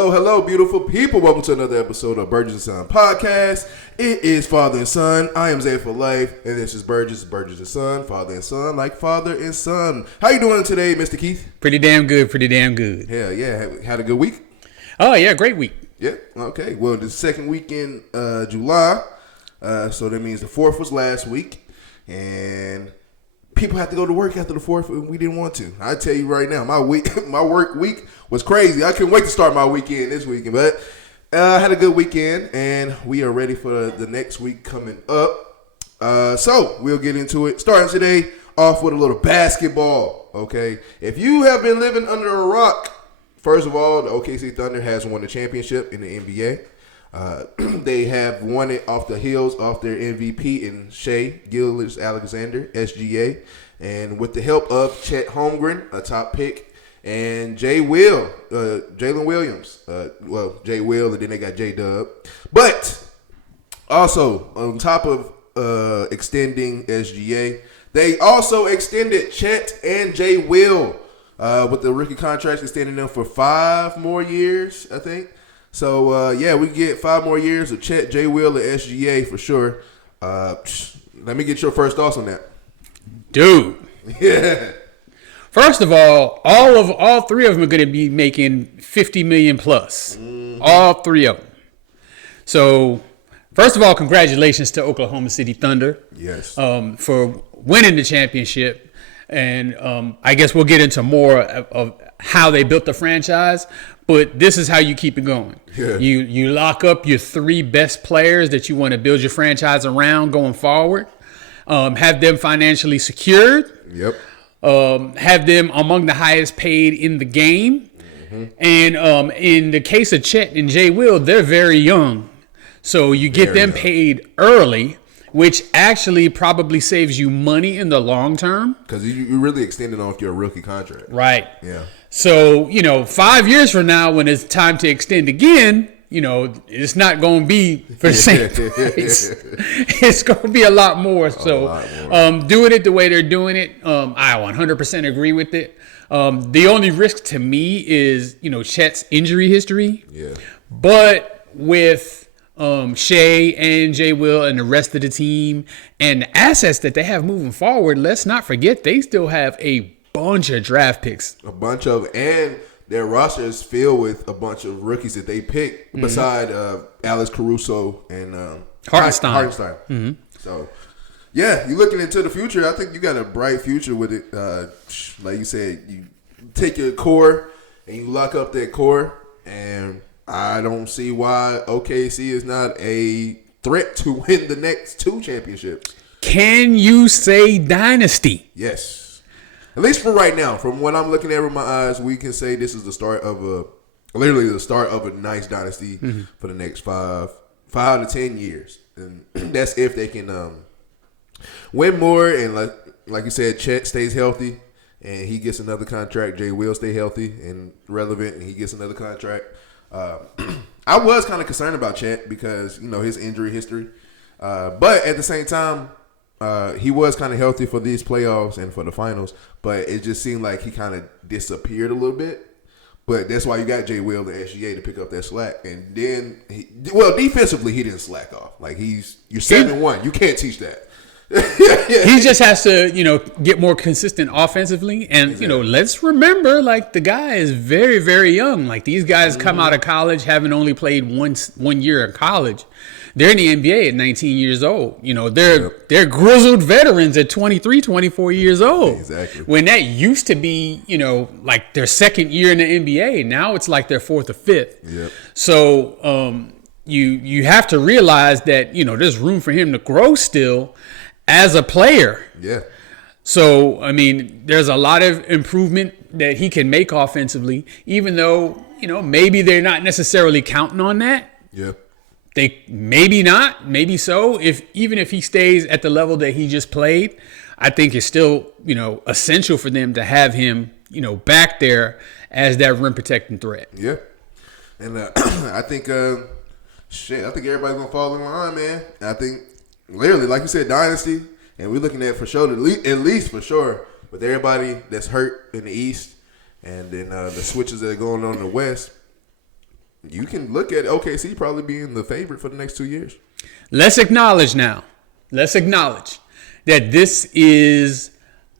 Hello, beautiful people. Welcome to another episode of Burgess&Son Podcast. It is Father and Son. I am Zay for life, and this is Burgess&Son, Father and Son, like father and son. How you doing today, Mr. Keith? Pretty damn good. Hell yeah. Had a good week? Oh, yeah, great week. Yeah, okay. Well, the second weekend, July, so that means the 4th was last week, and people had to go to work after the 4th, and we didn't want to. I tell you right now, my work week was crazy. I couldn't wait to start my weekend this weekend, but I had a good weekend, and we are ready for the next week coming up. So we'll get into it. Starting today off with a little basketball, okay? If you have been living under a rock, first of all, the OKC Thunder has won the championship in the NBA. They have won it off the heels of their MVP in Shai Gilgeous-Alexander, SGA, and with the help of Chet Holmgren, a top pick, and Jalen Williams. Jay Will, and then they got J-Dub. But also, on top of extending SGA, they also extended Chet and Jay Will with the rookie contracts, extending them for 5 more years, I think. So, we get 5 more years of Chet, Jay Will, and SGA for sure. Let me get your first thoughts on that. Dude. Yeah. First of all 3 of them are going to be making $50 million plus. Mm-hmm. All 3 of them. So, first of all, congratulations to Oklahoma City Thunder. Yes. For winning the championship. And I guess we'll get into more of how they built the franchise. But this is how you keep it going. Yeah. You lock up your 3 best players that you want to build your franchise around going forward. Have them financially secured. Yep. Have them among the highest paid in the game. Mm-hmm. And in the case of Chet and Jay Will, they're very young. So you get them paid early, which actually probably saves you money in the long term. Because you really extended off your rookie contract. Right. Yeah. So, 5 years from now, when it's time to extend again, it's not going to be for the same price. It's going to be a lot more. Doing it the way they're doing it, I 100% agree with it. The only risk to me is, Chet's injury history. Yeah. But with Shai and Jay Will and the rest of the team and the assets that they have moving forward, let's not forget they still have a bunch of draft picks. And their roster is filled with a bunch of rookies that they picked beside Alex Caruso and Hartenstein. Mm-hmm. So, yeah, you're looking into the future. I think you got a bright future with it. Like you said, you take your core and you lock up that core, and I don't see why OKC is not a threat to win the next 2 championships. Can you say dynasty? Yes. At least for right now, from what I'm looking at with my eyes, we can say this is the start of a nice dynasty for the next 5 to 10 years. And that's if they can win more. And like you said, Chet stays healthy and he gets another contract. Jay will stay healthy and relevant and he gets another contract. I was kind of concerned about Chet because, his injury history. But at the same time, he was kind of healthy for these playoffs and for the finals, but it just seemed like he kind of disappeared a little bit. But that's why you got Jay Will and SGA to pick up that slack. And then, defensively, he didn't slack off. Like, you're 7-1. You can't teach that. He just has to, get more consistent offensively. And, exactly. Let's remember, the guy is very, very young. Like, these guys come out of college having only played one year of college. They're in the NBA at 19 years old. They're grizzled veterans at 23, 24 years old. Exactly. When that used to be, their second year in the NBA. Now it's like their 4th or 5th. Yep. So you have to realize that, there's room for him to grow still as a player. Yeah. So, there's a lot of improvement that he can make offensively, even though, maybe they're not necessarily counting on that. Yeah. They maybe not, maybe so. Even if he stays at the level that he just played, I think it's still, essential for them to have him, back there as that rim protecting threat. Yeah. And I think everybody's gonna fall in line, man. I think literally, like you said, dynasty, and we're looking at for sure, at least for sure, with everybody that's hurt in the East, and then the switches that are going on in the West. you can look at OKC probably being the favorite for the next 2 years. Let's acknowledge now. Let's acknowledge that this is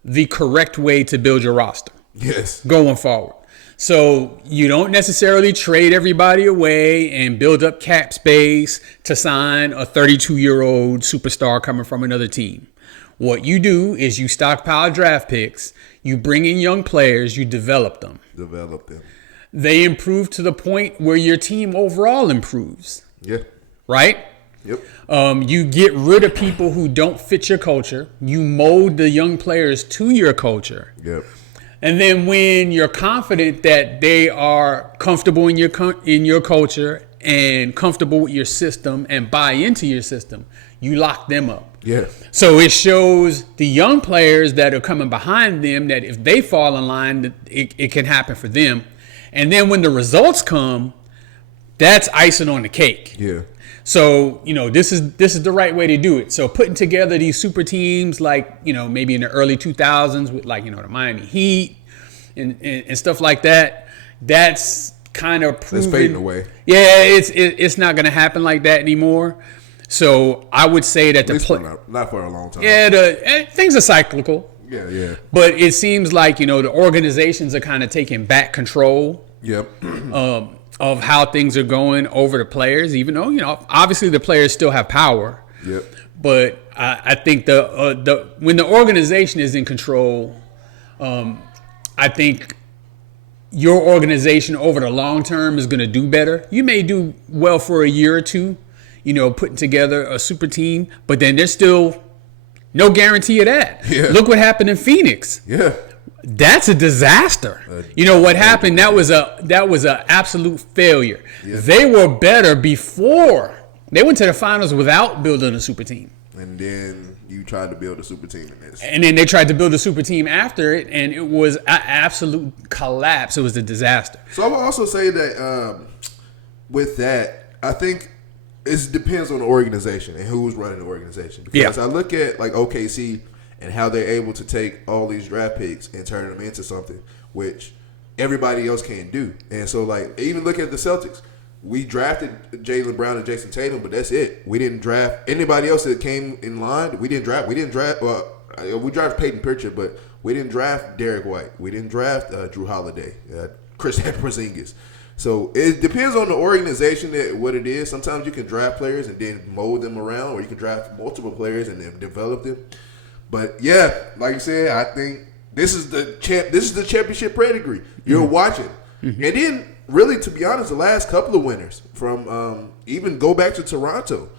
the correct way to build your roster. Yes. Going forward. So you don't necessarily trade everybody away and build up cap space to sign a 32-year-old superstar coming from another team. What you do is you stockpile draft picks, you bring in young players, you develop them. They improve to the point where your team overall improves. Yeah. Right? Yep. You get rid of people who don't fit your culture. You mold the young players to your culture. Yep. And then when you're confident that they are comfortable in your culture and comfortable with your system and buy into your system, you lock them up. Yeah. So it shows the young players that are coming behind them that if they fall in line, it can happen for them. And then when the results come, that's icing on the cake. Yeah. So, this is the right way to do it. So putting together these super teams like, maybe in the early 2000s with like, the Miami Heat and stuff like that, that's kind of proven. It's fading away. Yeah, it's not going to happen like that anymore. So I would say that not for a long time. Yeah, things are cyclical. Yeah. But it seems like, the organizations are kind of taking back control. Yep. Of how things are going over the players, even though, obviously the players still have power. Yep. But I think when the organization is in control, I think your organization over the long term is going to do better. You may do well for a year or two, putting together a super team, but then there's still no guarantee of that. Yeah. Look what happened in Phoenix. Yeah. That's a disaster. What happened? That was a absolute failure. Yeah. They were better before. They went to the finals without building a super team. And then you tried to build a super team in this. And then they tried to build a super team after it, and it was an absolute collapse. It was a disaster. So I will also say that with that, I think it depends on the organization and who's running the organization. Because I look at like OKC and how they're able to take all these draft picks and turn them into something which everybody else can't do. And so, like, even look at the Celtics. We drafted Jaylen Brown and Jason Tatum, but that's it. We didn't draft anybody else that came in line. We drafted Peyton Pritchard, but we didn't draft Derek White. We didn't draft Drew Holiday, Chris Porzingis. So it depends on the organization what it is. Sometimes you can draft players and then mold them around, or you can draft multiple players and then develop them. But yeah, like you said, I think this is the championship pedigree you're watching. Mm-hmm. And then, really, to be honest, the last couple of winners from even go back to Toronto,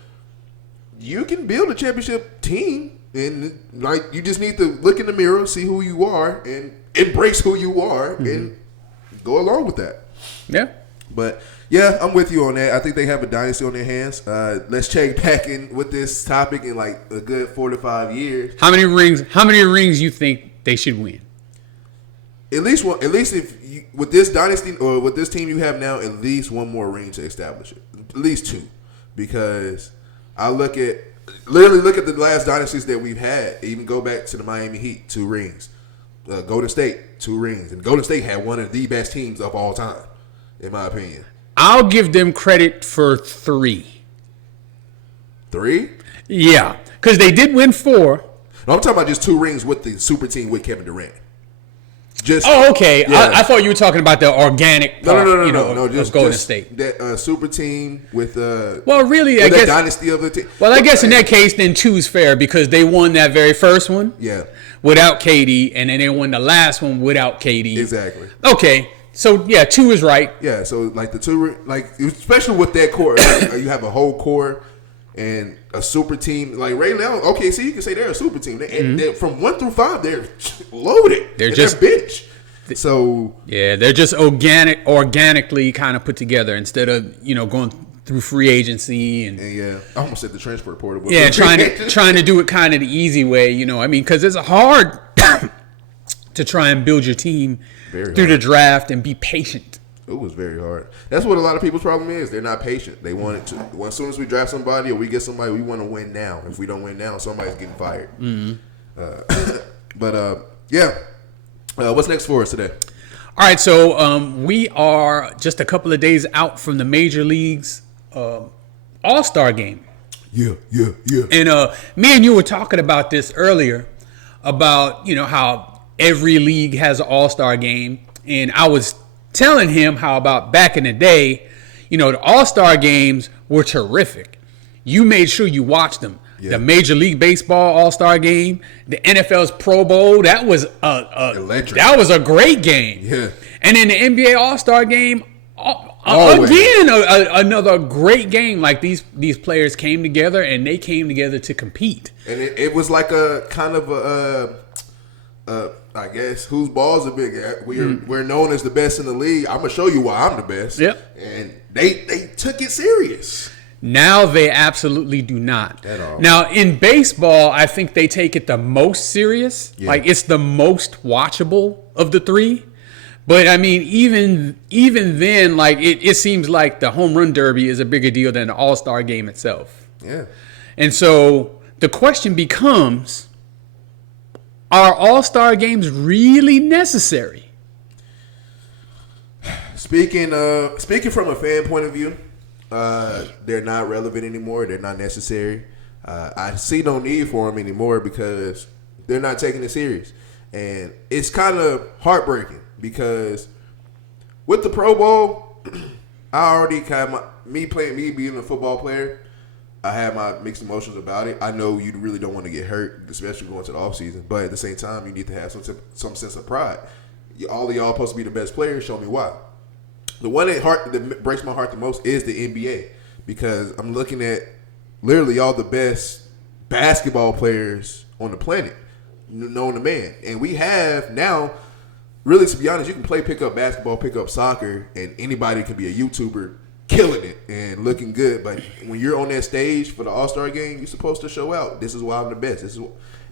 you can build a championship team, and like you just need to look in the mirror, see who you are, and embrace who you are, and go along with that. Yeah. But yeah, I'm with you on that. I think they have a dynasty on their hands. Let's check back in with this topic in like a good 4 to 5 years. How many rings you think they should win? At least one. At least if you, with this dynasty or with this team you have now, at least one more ring to establish it. At least two, because I look at the last dynasties that we've had. Even go back to the Miami Heat, 2 rings. Golden State, 2 rings, and Golden State had one of the best teams of all time, in my opinion. I'll give them credit for 3. 3? Yeah, because they did win 4. No, I'm talking about just 2 rings with the super team with Kevin Durant. Okay. Yeah. I thought you were talking about the organic part, no, just Golden State. That super team with I guess dynasty of the team. Well, I guess in that case, then 2 is fair because they won that very first one. Yeah. Without KD, and then they won the last one without KD. Exactly. Okay. So, yeah, 2 is right. Yeah, so, like, the 2, like, especially with that core, like, you have a whole core and a super team. Like, right now, okay, so you can say they're a super team. They're from 1 through 5, they're loaded. They're bench. So, yeah, they're just organically kind of put together instead of, going through free agency. And yeah, I almost said the transfer portal. But yeah, trying to do it kind of the easy way, because it's hard to try and build your team through the draft and be patient. It was very hard. That's what a lot of people's problem is. They're not patient. They want it to. As soon as we draft somebody or we get somebody, we want to win now. If we don't win now, somebody's getting fired. Mm-hmm. Yeah. What's next for us today? All right, so we are just a couple of days out from the Major League's All-Star game. Yeah. And me and you were talking about this earlier, about, how every league has an All-Star game. And I was telling him how about back in the day, the All-Star games were terrific. You made sure you watched them. Yeah. The Major League Baseball All-Star Game, the NFL's Pro Bowl, that was electric. That was a great game. Yeah. And then the NBA All-Star Game, again, another great game. Like these players came together and they came together to compete. And it was like a kind of I guess whose balls are bigger. We're known as the best in the league. I'm gonna show you why I'm the best. Yep. And they took it serious. Now they absolutely do not. At all. Now in baseball, I think they take it the most serious. Yeah. Like it's the most watchable of the three. But I mean, even then, like it seems like the home run derby is a bigger deal than the All-Star game itself. Yeah. And so the question becomes, are All-Star games really necessary? Speaking from a fan point of view, they're not relevant anymore. They're not necessary. I see no need for them anymore because they're not taking it serious. And it's kind of heartbreaking because with the Pro Bowl, I already kind of, me being a football player, I have my mixed emotions about it. I know you really don't want to get hurt, especially going to the offseason. But at the same time, you need to have some sense of pride. All of y'all supposed to be the best players. Show me why. The one that breaks my heart the most is the NBA because I'm looking at literally all the best basketball players on the planet, known to man. And we have now, really to be honest, you can play pickup basketball, pickup soccer, and anybody can be a YouTuber killing it and looking good. But when you're on that stage for the All-Star game, you're supposed to show out. This is why I'm the best. And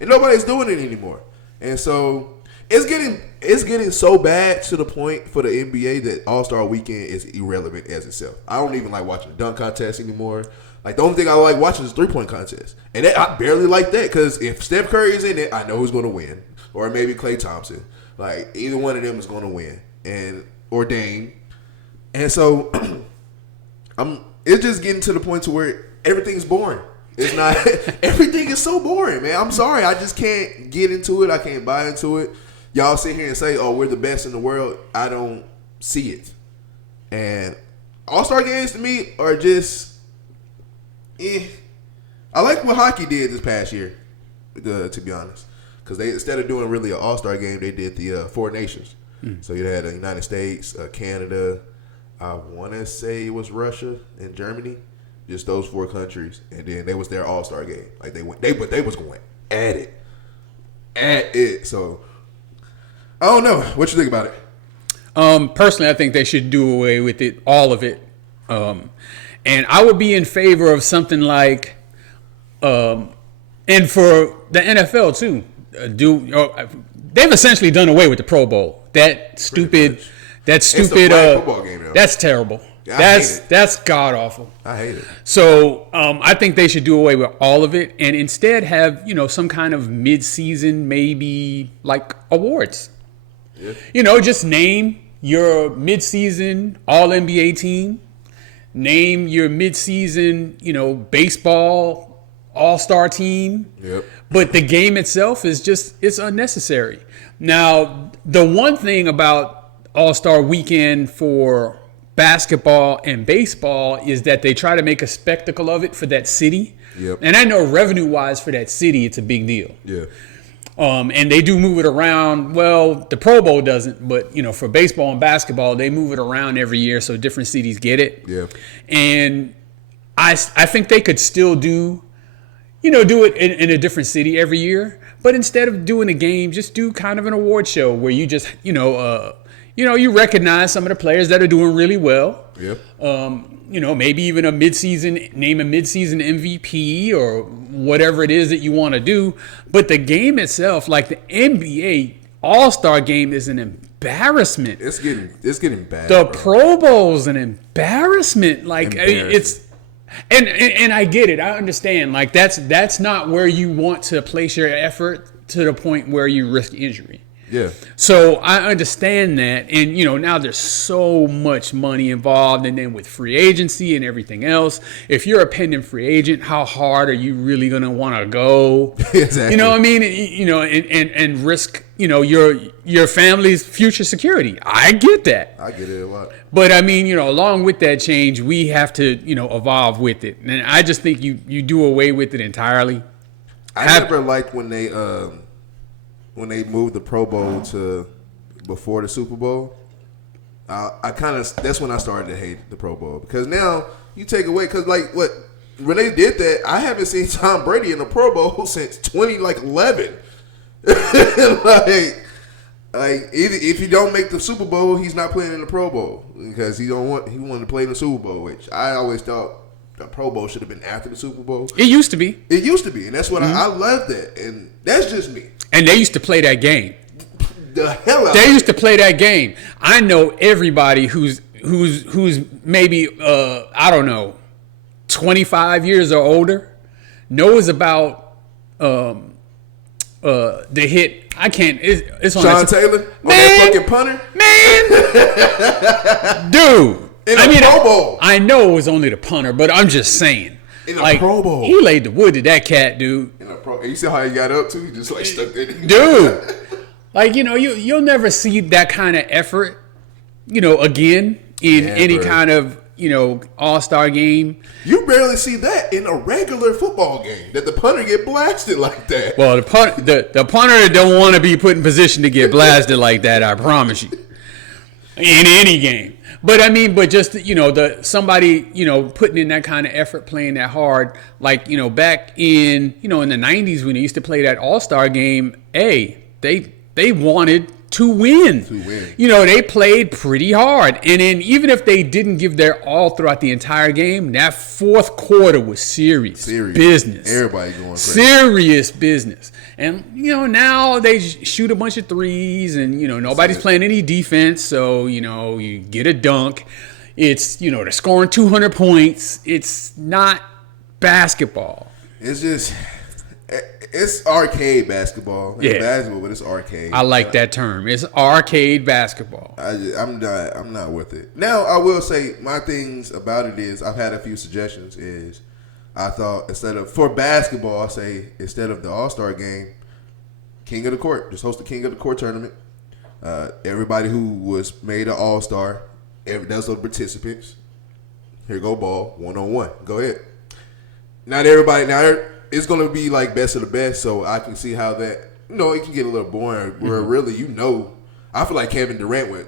nobody's doing it anymore. And so it's getting so bad to the point for the NBA that All-Star Weekend is irrelevant as itself. I don't even like watching the dunk contest anymore. Like the only thing I like watching is three-point contest, and I barely like that because if Steph Curry is in it, I know who's going to win, or maybe Klay Thompson. Like either one of them is going to win, or Dame. And so it's just getting to the point to where everything's boring. It's not everything is so boring, man. I'm sorry, I just can't get into it. I can't buy into it. Y'all sit here and say, "Oh, we're the best in the world." I don't see it. And All-Star games to me are just, I like what hockey did this past year, to be honest, because they instead of doing really an All-Star game, they did the Four Nations. So you had the United States, Canada, I want to say it was Russia and Germany, just those four countries, and then they was their All-Star game. Like they was going at it. So I don't know. What you think about it? Personally, I think they should do away with it, all of it. And I would be in favor of something like, and for the NFL too, they've essentially done away with the Pro Bowl. That stupid football game, though. That's terrible. Yeah, that's god awful. I hate it. So I think they should do away with all of it and instead have some kind of mid-season, maybe like awards. Yeah. Just name your mid-season All-NBA team. Name your mid-season, baseball all-star team. Yep. But the game itself is it's unnecessary. Now, the one thing about All-Star Weekend for basketball and baseball is that they try to make a spectacle of it for that city. Yep. And I know revenue-wise for that city, it's a big deal. Yeah. And they do move it around. Well, the Pro Bowl doesn't, but for baseball and basketball, they move it around every year so different cities get it. Yeah. And I think they could still do it in a different city every year. But instead of doing a game, just do kind of an award show where you just, you recognize some of the players that are doing really well. Yep. Maybe even name a mid-season MVP or whatever it is that you want to do. But the game itself, like the NBA All-Star game, is an embarrassment. It's getting bad. The Pro Bowl's an embarrassment. Like it's, and I get it. I understand. Like that's not where you want to place your effort to the point where you risk injury. Yeah. So I understand that. And, now there's so much money involved. And then with free agency and everything else, if you're a pending free agent, how hard are you really going to want to go? Exactly. You know what I mean? And risk, your family's future security. I get that. I get it a lot. But I mean, along with that change, we have to, evolve with it. And I just think you do away with it entirely. I never liked when they moved the Pro Bowl to before the Super Bowl. That's when I started to hate the Pro Bowl, because now you take away, because when they did that, I haven't seen Tom Brady in the Pro Bowl since 2011. If you don't make the Super Bowl, he's not playing in the Pro Bowl, because he wanted to play in the Super Bowl, which I always thought the Pro Bowl should have been after the Super Bowl. It used to be. And that's what I love that, and that's just me. And they used to play that game. The hell out. They used to play that game. I know everybody who's maybe 25 years or older knows about the hit. I can't. It's on Sean Taylor on that fucking punter, man. Dude. Pro Bowl. I know it was only the punter, but I'm just saying. In a Pro Bowl. He laid the wood to that cat, dude. You see how he got up too? He just stuck there. Dude. You'll never see that kind of effort, again in any kind of, all-star game. You barely see that in a regular football game, that the punter get blasted like that. Well, the punter don't want to be put in position to get blasted like that, I promise you. In any game. But just somebody putting in that kind of effort, playing that hard, back in in the 90s when they used to play that All-Star game, they wanted to win. They played pretty hard, and then even if they didn't give their all throughout the entire game, that fourth quarter was serious business. Everybody going crazy. Serious business. And now they shoot a bunch of threes, and nobody's playing any defense, so you get a dunk. It's they're scoring 200 points. It's not basketball. It's just it's arcade basketball. It's basketball, but it's arcade. I like that term. It's arcade basketball. I'm not with it. Now I will say my things about it is I've had a few suggestions. Is I thought for basketball, I say instead of the All-Star game, King of the Court. Just host the King of the Court tournament. Everybody who was made an All-Star, those are the participants. Here go ball, 1-on-1. Go ahead. Not everybody. It's going to be like best of the best, so I can see how that, it can get a little boring. Where really, I feel like Kevin Durant would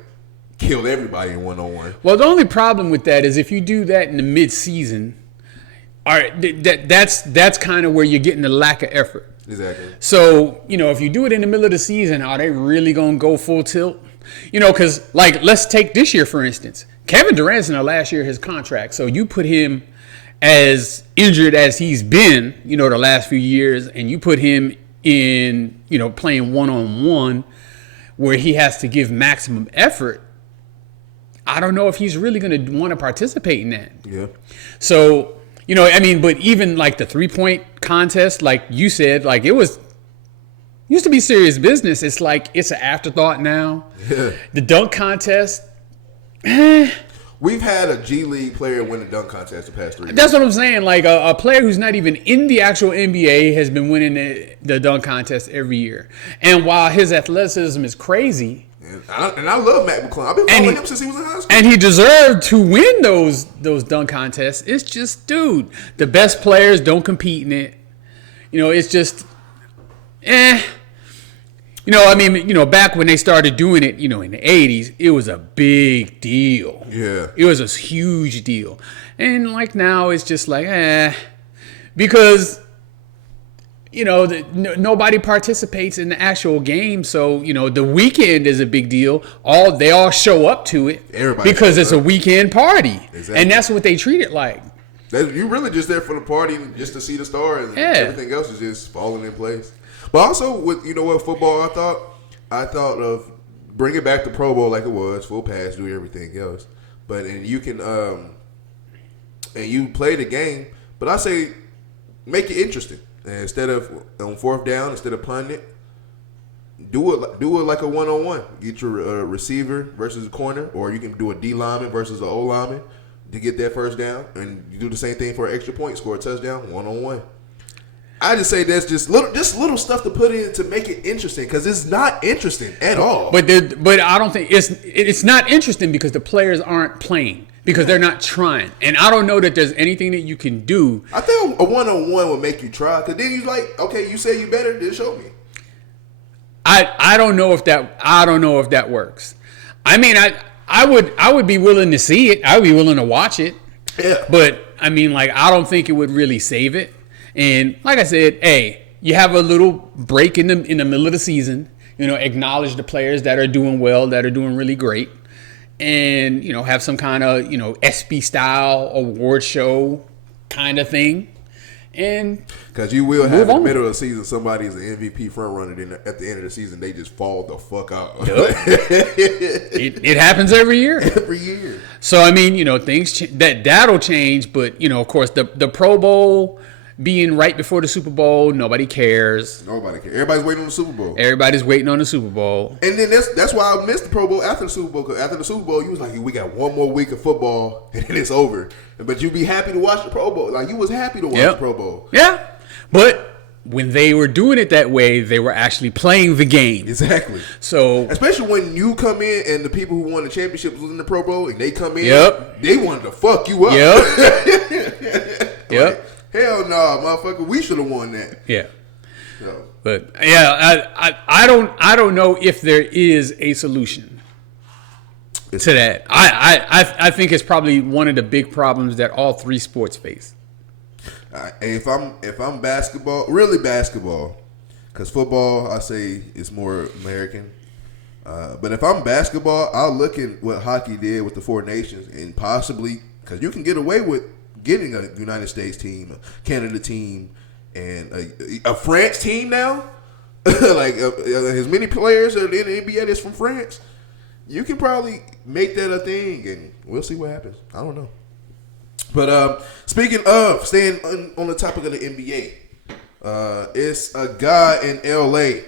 kill everybody in 1-on-1. Well, the only problem with that is if you do that in the mid-season, all right, that's kind of where you're getting the lack of effort. Exactly. So, if you do it in the middle of the season, are they really going to go full tilt? Because, let's take this year, for instance. Kevin Durant's in the last year of his contract, so you put him as injured as he's been, the last few years, and you put him in, playing one-on-one where he has to give maximum effort, I don't know if he's really going to want to participate in that. Yeah. So, but even the 3-point contest, like you said, it used to be serious business. It's it's an afterthought now. Yeah. The dunk contest, We've had a G League player win a dunk contest the past 3 years. That's what I'm saying. A player who's not even in the actual NBA has been winning the dunk contest every year. And while his athleticism is crazy, and I love Matt McClung. I've been following him since he was in high school. And he deserved to win those dunk contests. It's just, dude, the best players don't compete in it. It's just, back when they started doing it, in the 80s, it was a big deal. Yeah. It was a huge deal. And now it's just because, nobody participates in the actual game. So, the weekend is a big deal. They all show up to it. Everybody because it's a weekend party. Exactly. And that's what they treat it like. You're really just there for the party, just to see the star, and everything else is just falling in place. But also with football, I thought of bringing back the Pro Bowl like it was, full pass, do everything else. But you can and you play the game, but I say make it interesting. And instead of on fourth down, instead of punting it, do it like a 1-on-1. Get your receiver versus a corner, or you can do a D lineman versus an O lineman to get that first down, and you do the same thing for an extra point, score a touchdown, 1-on-1. I just say that's just little stuff to put in to make it interesting, because it's not interesting at all. But I don't think it's not interesting because the players aren't playing, because they're not trying, and I don't know that there's anything that you can do. I think a 1-on-1 would make you try, because then you like, okay, you say you better, then show me. I don't know if that works. I mean, I would be willing to see it. I would be willing to watch it. Yeah. But I mean, like, I don't think it would really save it. And like I said, hey, you have a little break in the middle of the season. You know, acknowledge the players that are doing well, that are doing really great, and you know, have some kind of SB style award show kind of thing. And because you will have in the middle of the season, somebody's an MVP front runner, then at the end of the season they just fall the fuck out. Yep. it happens every year. Every year. So I mean, things that'll change, but of course the Pro Bowl being right before the Super Bowl, nobody cares. Nobody cares. Everybody's waiting on the Super Bowl. Everybody's waiting on the Super Bowl. And then that's why I missed the Pro Bowl after the Super Bowl. Because after the Super Bowl, you was like, we got one more week of football and then it's over. But you'd be happy to watch the Pro Bowl. Like, you was happy to watch the Pro Bowl. Yeah. But when they were doing it that way, they were actually playing the game. Exactly. So, especially when you come in and the people who won the championship was in the Pro Bowl and they come in, they wanted to fuck you up. Yep. Hell no, motherfucker. We should have won that. Yeah. So. But yeah, I don't know if there is a solution to that. I think it's probably one of the big problems that all three sports face. If I'm basketball, really basketball, because football I say is more American. But if I'm basketball, I'll look at what hockey did with the Four Nations, and possibly, because you can get away with getting a United States team, a Canada team, and a France team now. Like as many players in the NBA that's from France, you can probably make that a thing, and we'll see what happens. I don't know. But speaking of staying on the topic of the NBA, it's a guy in LA.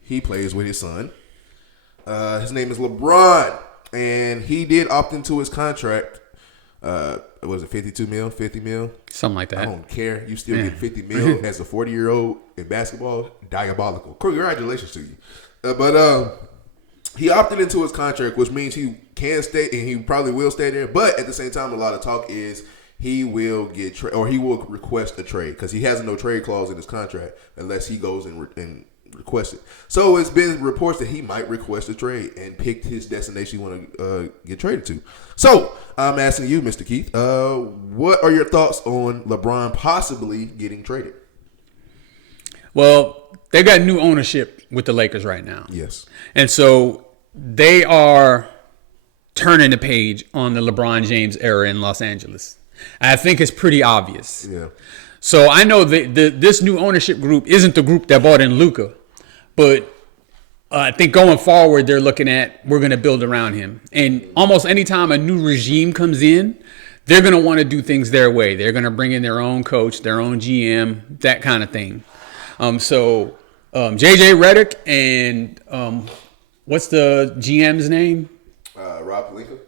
He plays with his son. His name is LeBron, and he did opt into his contract. Was it 52 mil, 50 mil? Something like that. I don't care. You still get 50 mil as a 40-year-old in basketball. Diabolical. Congratulations to you. But he opted into his contract, which means he can stay, and he probably will stay there. But at the same time, a lot of talk is he will get he will request a trade, because he has no trade clause in his contract unless he goes and request it. So it's been reports that he might request a trade and pick his destination he want to get traded to. So I'm asking you, Mr. Keith, what are your thoughts on LeBron possibly getting traded? Well, they got new ownership with the Lakers right now. Yes. And so they are turning the page on the LeBron James era in Los Angeles. I think it's pretty obvious. Yeah. So I know that this new ownership group isn't the group that bought in Luka, but I think going forward, they're looking at, we're going to build around him. And almost anytime a new regime comes in, they're going to want to do things their way. They're going to bring in their own coach, their own GM, that kind of thing. So JJ Redick and what's the GM's name? Rob Pelinka.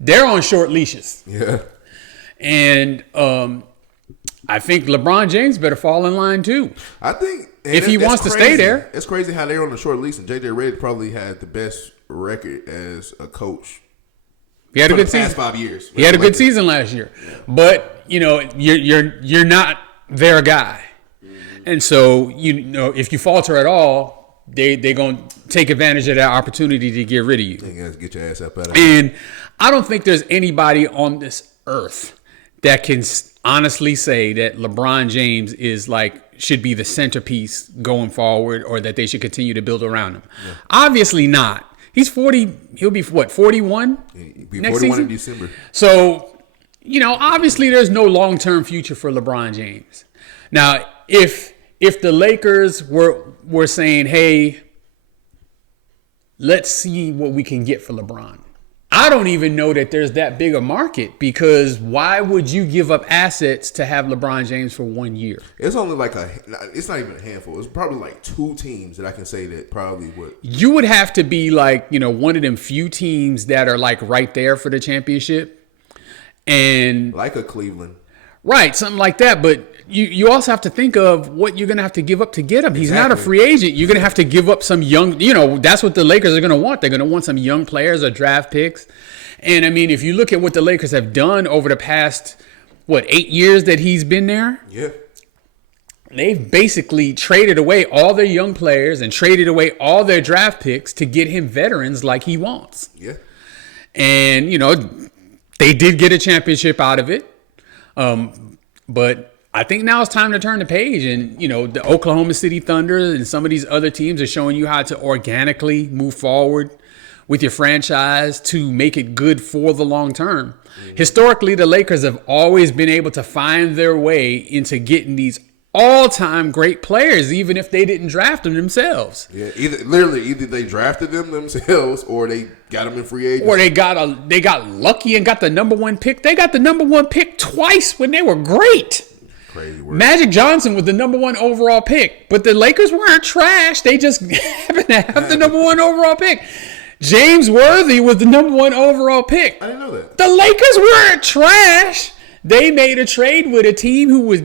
They're on short leashes. Yeah. And I think LeBron James better fall in line too. I think if he wants to stay there. It's crazy how they're on a short lease, and JJ Redick probably had the best record as a coach. He had a good season. Past 5 years. He had a good season last year, but you're not their guy, and so if you falter at all, they gonna take advantage of that opportunity to get rid of you. Get your ass up out of here. And I don't think there's anybody on this earth that can honestly say that LeBron James should be the centerpiece going forward, or that they should continue to build around him. Yeah. Obviously not. He's 40. He'll be 41? He'll be next 41 season? in December. So, obviously there's no long-term future for LeBron James. Now, if the Lakers were saying, hey, let's see what we can get for LeBron. I don't even know that there's that big a market, because why would you give up assets to have LeBron James for 1 year? It's only like it's not even a handful. It's probably like 2 teams that I can say that probably would. You would have to be like, one of them few teams that are like right there for the championship. And like a Cleveland. Right, something like that. But you also have to think of what you're going to have to give up to get him. He's not a free agent. You're going to have to give up some young, that's what the Lakers are going to want. They're going to want some young players or draft picks. And, I mean, if you look at what the Lakers have done over the past, 8 years that he's been there? Yeah. They've basically traded away all their young players and traded away all their draft picks to get him veterans like he wants. Yeah. And, they did get a championship out of it. But I think now it's time to turn the page. And, the Oklahoma City Thunder and some of these other teams are showing you how to organically move forward with your franchise to make it good for the long term. Mm-hmm. Historically, the Lakers have always been able to find their way into getting these all-time great players, even if they didn't draft them themselves. Yeah, either they drafted them themselves, or they got them in free agency, or they got lucky and got the number 1 pick. They got the number 1 pick twice when they were great. Crazy word. Magic Johnson was the number 1 overall pick, but the Lakers weren't trash. They just happened to have the number 1 overall pick. James Worthy was the number 1 overall pick. I didn't know that. The Lakers weren't trash. They made a trade with a team who was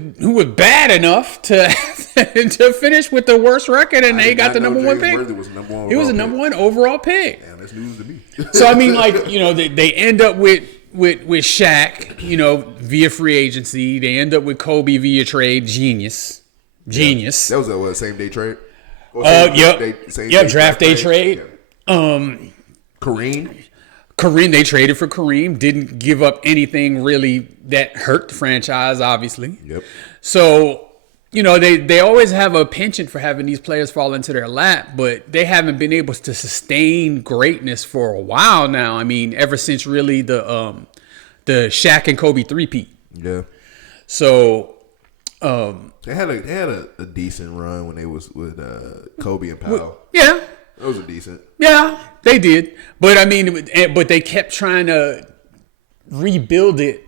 bad enough to to finish with the worst record, and they got the number 1 pick. He was the number 1 overall pick. Damn, that's news to me. So I mean, they end up with Shaq, via free agency. They end up with Kobe via trade. Genius. Yeah. That was a same day trade. Draft day trade. Yeah. Kareem, they traded for Kareem. Didn't give up anything really that hurt the franchise, obviously. Yep. So, they always have a penchant for having these players fall into their lap, but they haven't been able to sustain greatness for a while now. I mean, ever since really the Shaq and Kobe three-peat. Yeah. So they had a decent run when they was with Kobe and Powell. Yeah. That was a decent. Yeah, they did. But I mean, they kept trying to rebuild it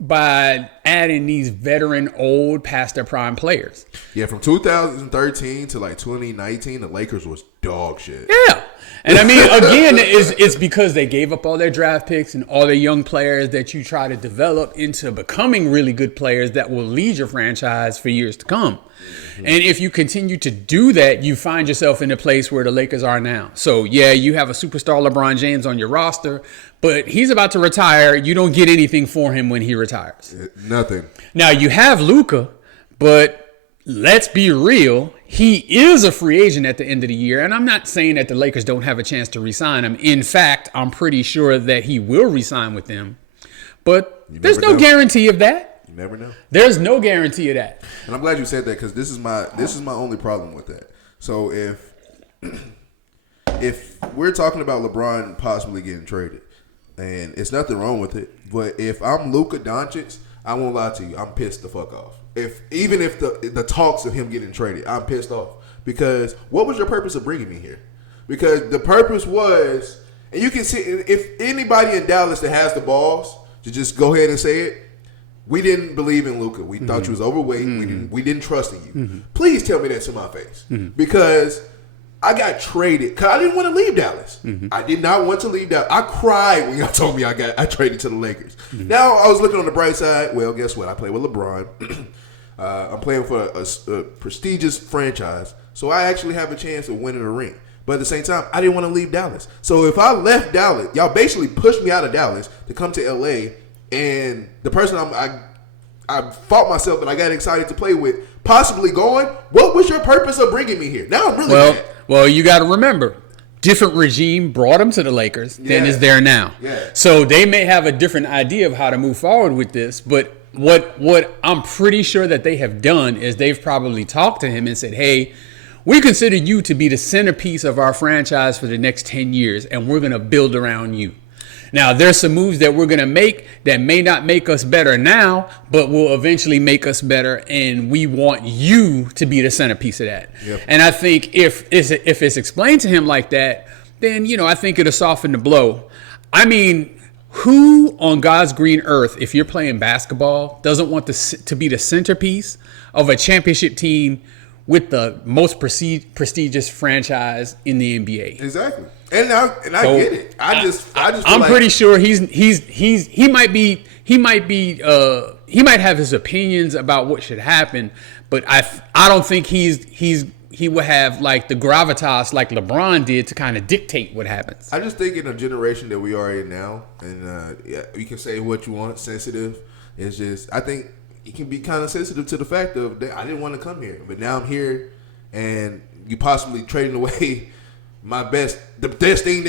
by adding these veteran, old, past their prime players. Yeah, from 2013 to 2019, the Lakers was dog shit. Yeah. And I mean, again, it's because they gave up all their draft picks and all their young players that you try to develop into becoming really good players that will lead your franchise for years to come. Mm-hmm. And if you continue to do that, you find yourself in a place where the Lakers are now. So, yeah, you have a superstar LeBron James on your roster, but he's about to retire. You don't get anything for him when he retires. Nothing. Now, you have Luka, but let's be real. He is a free agent at the end of the year, and I'm not saying that the Lakers don't have a chance to re-sign him. In fact, I'm pretty sure that he will re-sign with them. But there's no guarantee of that. You never know. There's no guarantee of that. And I'm glad you said that, because this is my only problem with that. So if we're talking about LeBron possibly getting traded, and it's nothing wrong with it, but if I'm Luka Doncic, I won't lie to you, I'm pissed the fuck off. Even if the talks of him getting traded, I'm pissed off. Because what was your purpose of bringing me here? Because the purpose was, and you can see, if anybody in Dallas that has the balls to just go ahead and say it, we didn't believe in Luka. We thought you was overweight. We didn't trust in you. Please tell me that to my face. Because I got traded because I didn't want to leave Dallas. I did not want to leave Dallas. I cried when y'all told me I traded to the Lakers. Now I was looking on the bright side. Well, guess what? I play with LeBron. I'm playing for a prestigious franchise, so I actually have a chance of winning a ring. But at the same time, I didn't want to leave Dallas. So if I left Dallas, y'all basically pushed me out of Dallas to come to LA, and the person I fought myself that I got excited to play with possibly going, what was your purpose of bringing me here? Now I'm really mad. Well, you got to remember, different regime brought him to the Lakers than is there now. Yeah. So they may have a different idea of how to move forward with this, but what I'm pretty sure that they have done is they've probably talked to him and said, hey, we consider you to be the centerpiece of our franchise for the next 10 years, and we're going to build around you. Now, there's some moves that we're going to make that may not make us better now, but will eventually make us better, and we want you to be the centerpiece of that. Yep. And I think if it's explained to him like that, then, I think it'll soften the blow. I mean, who on God's green earth, if you're playing basketball, doesn't want to be the centerpiece of a championship team with the most prestigious franchise in the NBA? Exactly. And I get it. I just I'm pretty sure he might have his opinions about what should happen, but I don't think he would have like the gravitas like LeBron did to kind of dictate what happens. I just think in a generation that we are in now, and you can say what you want, sensitive. It's just I think you can be kind of sensitive to the fact of that I didn't want to come here, but now I'm here, and you possibly trading away the best thing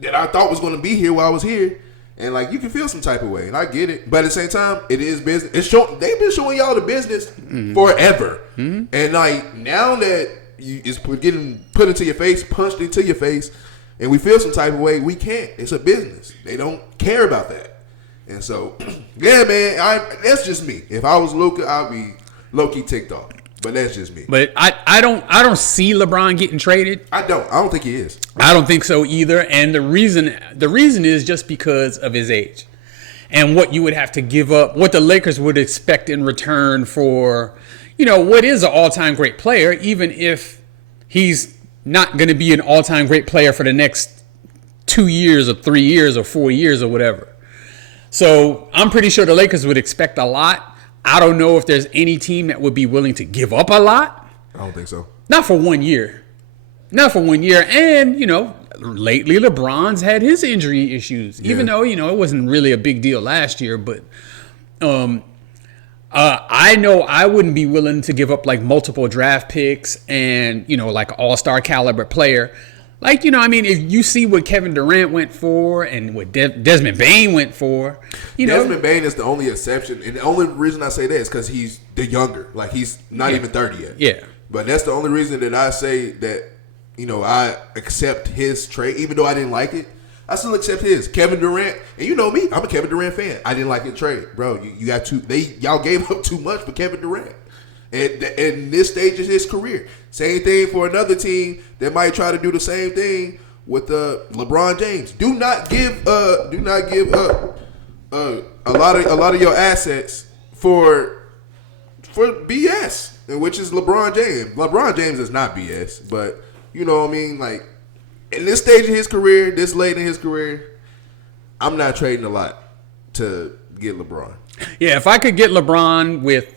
that I thought was going to be here while I was here. And like you can feel some type of way, and I get it. But at the same time, it is business. They've been showing y'all the business forever, and like now that it's getting put into your face, punched into your face, and we feel some type of way, we can't. It's a business. They don't care about that, and so yeah, man. That's just me. If I was Luka, I'd be low key ticked off. But that's just me. But I don't see LeBron getting traded. I don't think he is. I don't think so either. And the reason is just because of his age and what you would have to give up, what the Lakers would expect in return for, what is an all-time great player, even if he's not going to be an all-time great player for the next 2 years or 3 years or 4 years or whatever. So I'm pretty sure the Lakers would expect a lot. I don't know if there's any team that would be willing to give up a lot. I don't think so. Not for 1 year. And, lately LeBron's had his injury issues, even though, it wasn't really a big deal last year. But I know I wouldn't be willing to give up like multiple draft picks and, like an all-star caliber player. Like, if you see what Kevin Durant went for and what Desmond Bane went for, Desmond Bane is the only exception. And the only reason I say that is because he's the younger. Like, he's not even 30 yet. Yeah. But that's the only reason that I say that, I accept his trade. Even though I didn't like it, I still accept his. Kevin Durant, and you know me, I'm a Kevin Durant fan. I didn't like his trade. Bro, you got y'all gave up too much for Kevin Durant. And this stage of his career. Same thing for another team that might try to do the same thing with LeBron James. Do not give up a lot of your assets for BS, which is LeBron James. LeBron James is not BS, but you know what I mean. Like in this stage of his career, this late in his career, I'm not trading a lot to get LeBron. Yeah, if I could get LeBron with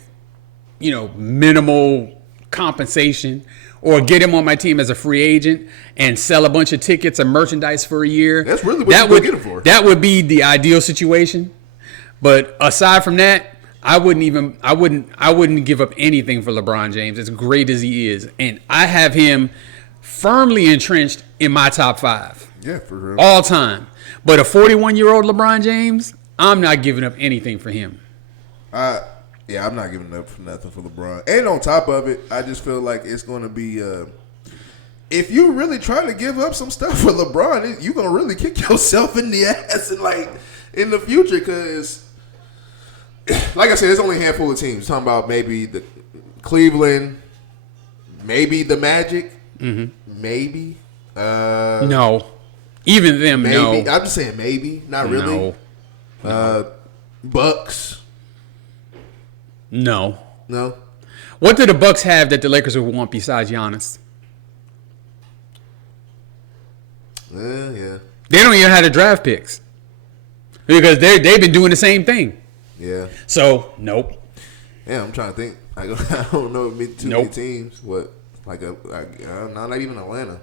minimal compensation, or get him on my team as a free agent and sell a bunch of tickets and merchandise for a year. That's really what you get him for. That would be the ideal situation. But aside from that, I wouldn't give up anything for LeBron James, as great as he is. And I have him firmly entrenched in my top 5. Yeah, for real. All time. But a 41-year-old LeBron James, I'm not giving up anything for him. Yeah, I'm not giving up for nothing for LeBron. And on top of it, I just feel like it's going to be if you really try to give up some stuff for LeBron, you're going to really kick yourself in the ass in the future because, like I said, there's only a handful of teams. Talking about maybe the Cleveland, maybe the Magic, maybe. No. Even them, maybe. no. I'm just saying maybe, not really. No. Bucks. No. No. What do the Bucks have that the Lakers would want besides Giannis? Yeah. They don't even have the draft picks because they've been doing the same thing. Yeah. So nope. Yeah, I'm trying to think. I don't know too many teams. What not even Atlanta.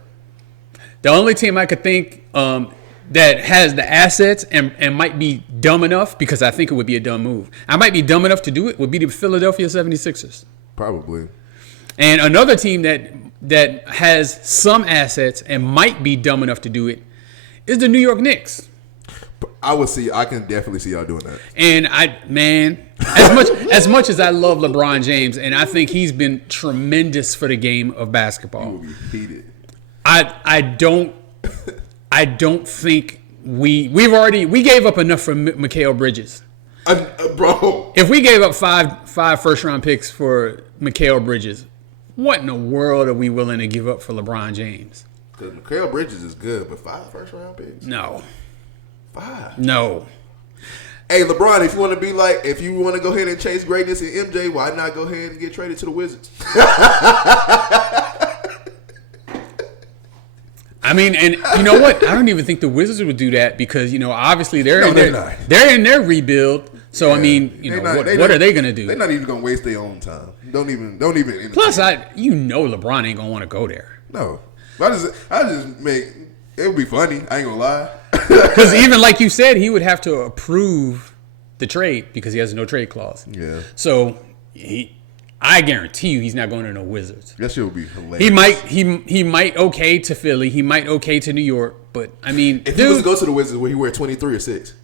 The only team I could think that has the assets and might be dumb enough, because I think it would be a dumb move. I might be dumb enough to do it, would be the Philadelphia 76ers. Probably. And another team that has some assets and might be dumb enough to do it is the New York Knicks. I can definitely see y'all doing that. And as much as I love LeBron James, and I think he's been tremendous for the game of basketball. You will be heated. I don't think we gave up enough for Mikal Bridges. Bro. If we gave up five first round picks for Mikal Bridges, what in the world are we willing to give up for LeBron James? Because Mikal Bridges is good, but 5 first round picks? No. 5. No. Hey, LeBron, if you want to go ahead and chase greatness in MJ, why not go ahead and get traded to the Wizards? I mean, and you know what? I don't even think the Wizards would do that because, obviously they're in their rebuild. So, yeah. I mean, what are they going to do? They're not even going to waste their own time. Don't even. Plus, LeBron ain't going to want to go there. No. It would be funny. I ain't going to lie. Because even like you said, he would have to approve the trade because he has no trade clause. Yeah. So, I guarantee you he's not going to no Wizards. That shit would be hilarious. He might okay to Philly. He might okay to New York. But, I mean, if he was to go to the Wizards, would he wear 23 or 6?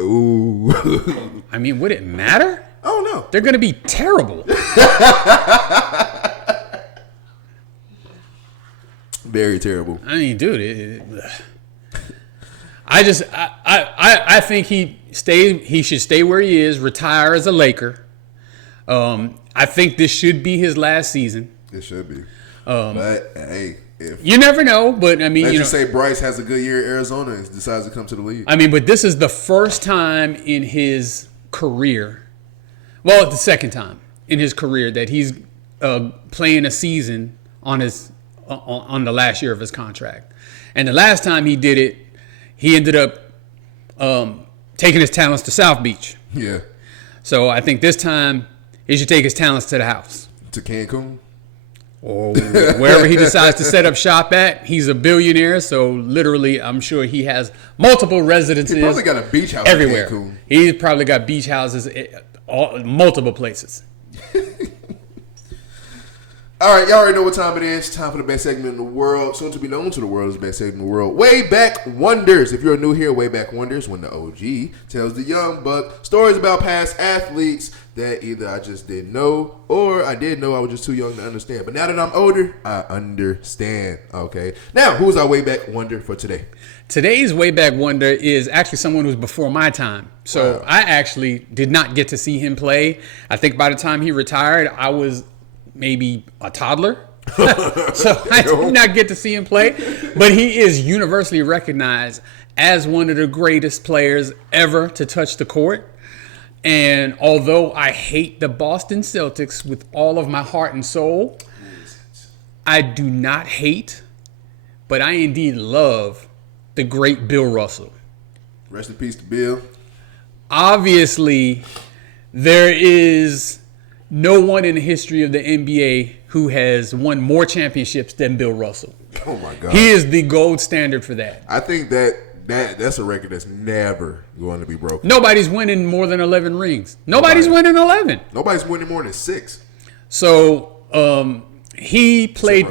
Ooh. I mean, would it matter? Oh, no. They're going to be terrible. Very terrible. I mean, dude, I think he should stay where he is, retire as a Laker. I think this should be his last season. It should be. But hey, you never know. But I mean, let's just say Bryce has a good year at Arizona and decides to come to the league. I mean, but this is the first time in his career. Well, the second time in his career that he's playing a season on the last year of his contract. And the last time he did it, he ended up taking his talents to South Beach. Yeah. So I think this time he should take his talents to the house. To Cancun? Or wherever he decides to set up shop at. He's a billionaire, so literally I'm sure he has multiple residences. He probably got a beach house everywhere. In Cancun. He's probably got beach houses multiple places. All right, y'all already know what time it is. Time for the best segment in the world. Soon to be known to the world as the best segment in the world. Way Back Wonders. If you're new here, Way Back Wonders, when the OG tells the young buck stories about past athletes that either I just didn't know or I did know, I was just too young to understand. But now that I'm older, I understand. Okay. Now, who's our Way Back Wonder for today? Today's Way Back Wonder is actually someone who's before my time. So wow. I actually did not get to see him play. I think by the time he retired, I was maybe a toddler. So I did not get to see him play. But he is universally recognized as one of the greatest players ever to touch the court. And although I hate the Boston Celtics with all of my heart and soul, I do not hate, but I indeed love the great Bill Russell. Rest in peace to Bill. Obviously, there is no one in the history of the NBA who has won more championships than Bill Russell. Oh, my God. He is the gold standard for that. I think that's a record that's never going to be broken. Nobody's winning more than 11 rings. Nobody's winning 11. Nobody's winning more than 6. So he played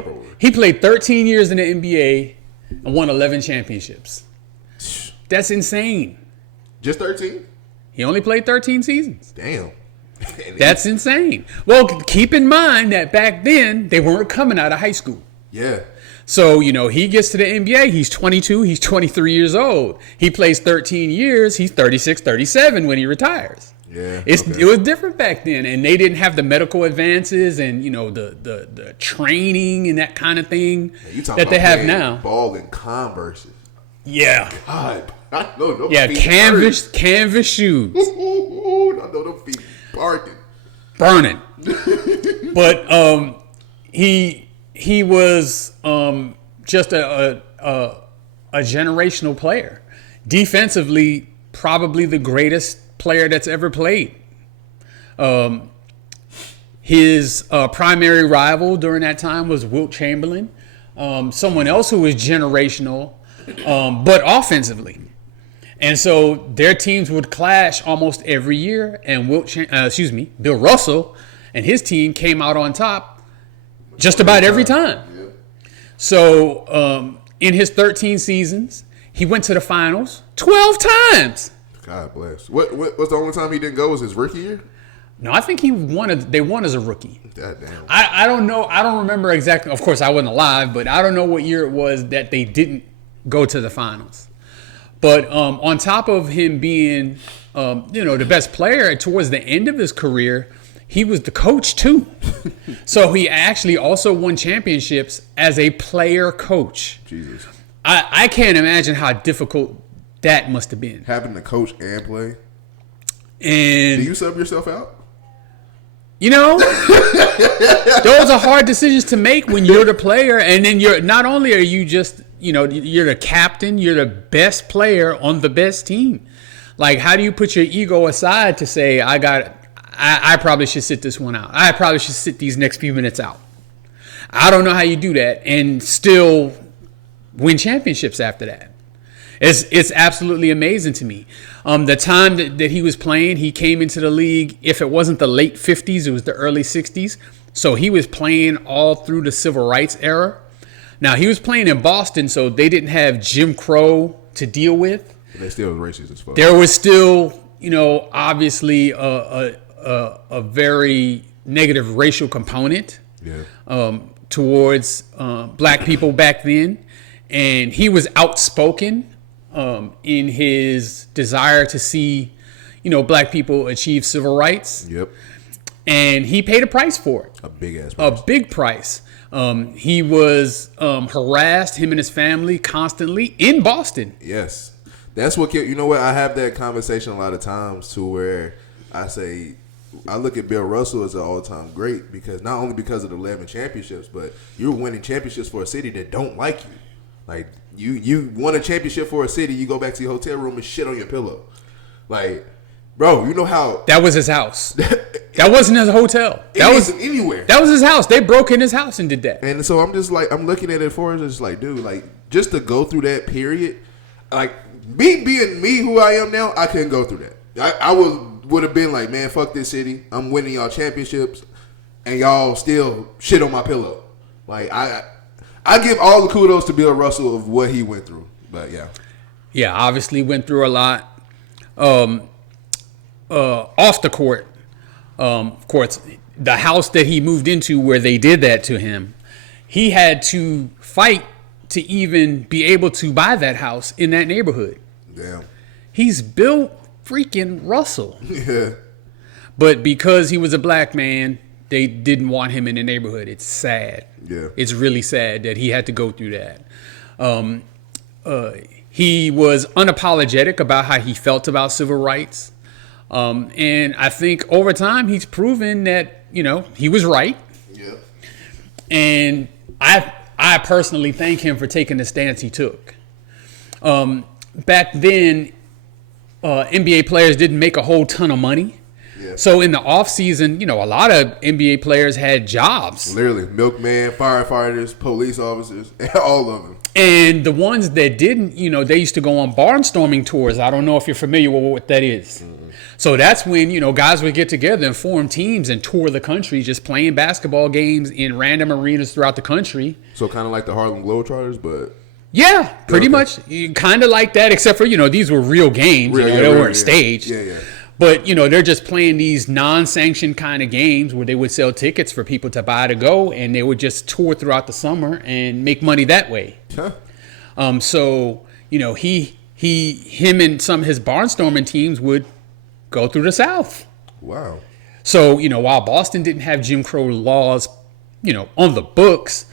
13 years in the NBA and won 11 championships. That's insane. Just 13? He only played 13 seasons. Damn. That's insane. Well, keep in mind that back then, they weren't coming out of high school. Yeah. So, he gets to the NBA. He's 22. He's 23 years old. He plays 13 years. He's 36, 37 when he retires. Yeah. It was different back then. And they didn't have the medical advances and, the training and that kind of thing that they have now. Ball and Converse. Yeah. God. I know those feet canvas shoes. I know those feet burning. But he was just a generational player. Defensively, probably the greatest player that's ever played. His primary rival during that time was Wilt Chamberlain, someone else who was generational, but offensively. And so their teams would clash almost every year, and Bill Russell and his team came out on top just about every time. Yeah. So in his 13 seasons, he went to the finals 12 times. God bless. What was the only time he didn't go? Was his rookie year? No, I think they won as a rookie. God damn. I don't know. I don't remember exactly. Of course, I wasn't alive, but I don't know what year it was that they didn't go to the finals. But on top of him being, the best player towards the end of his career, he was the coach too. So he actually also won championships as a player coach. Jesus. I can't imagine how difficult that must have been. Having to coach and play. And do you sub yourself out? You know, those are hard decisions to make when you're the player, and then you're not only are you just, you're the captain, you're the best player on the best team. Like, how do you put your ego aside to say, I probably should sit this one out. I probably should sit these next few minutes out. I don't know how you do that and still win championships after that. It's absolutely amazing to me. The time that he was playing, he came into the league, if it wasn't the late 50s, it was the early 60s. So he was playing all through the civil rights era. Now, he was playing in Boston, so they didn't have Jim Crow to deal with. They still racist as fuck. There was still, obviously a very negative racial component towards black people back then. And he was outspoken in his desire to see, black people achieve civil rights. Yep. And he paid a price for it. A big ass price. A big price. He was harassed, him and his family, constantly in Boston. Yes. That's what, I have that conversation a lot of times to where I say, I look at Bill Russell as an all-time great because not only because of the 11 championships, but you're winning championships for a city that don't like you. Like, you won a championship for a city, you go back to your hotel room and shit on your pillow. Like, bro, you know how... That was his house. That wasn't his hotel. That was anywhere. That was his house. They broke in his house and did that. And so I'm just like, I'm looking at it for us, just like, dude, like, just to go through that period, like, me being me who I am now, I couldn't go through that. I would have been like, man, fuck this city. I'm winning y'all championships, and y'all still shit on my pillow. Like, I give all the kudos to Bill Russell of what he went through. But, yeah. Yeah, obviously went through a lot. Off the court, of course, the house that he moved into where they did that to him, he had to fight to even be able to buy that house in that neighborhood. Damn. He's Bill freaking Russell. Yeah. But because he was a black man, they didn't want him in the neighborhood. It's sad. Yeah. It's really sad that he had to go through that. He was unapologetic about how he felt about civil rights. And I think over time he's proven that, he was right. Yeah. And I personally thank him for taking the stance he took. Back then, NBA players didn't make a whole ton of money. Yeah. So in the off season, a lot of NBA players had jobs. Literally, milkman, firefighters, police officers, all of them. And the ones that didn't, they used to go on barnstorming tours. I don't know if you're familiar with what that is. Mm-hmm. So that's when, guys would get together and form teams and tour the country, just playing basketball games in random arenas throughout the country. So kind of like the Harlem Globetrotters, but... Yeah, pretty much. Kind of like that, except for, these were real games. They weren't staged. Yeah. But, they're just playing these non-sanctioned kind of games where they would sell tickets for people to buy to go, and they would just tour throughout the summer and make money that way. Huh. So, him and some of his barnstorming teams would go through the South. Wow. So, while Boston didn't have Jim Crow laws, on the books,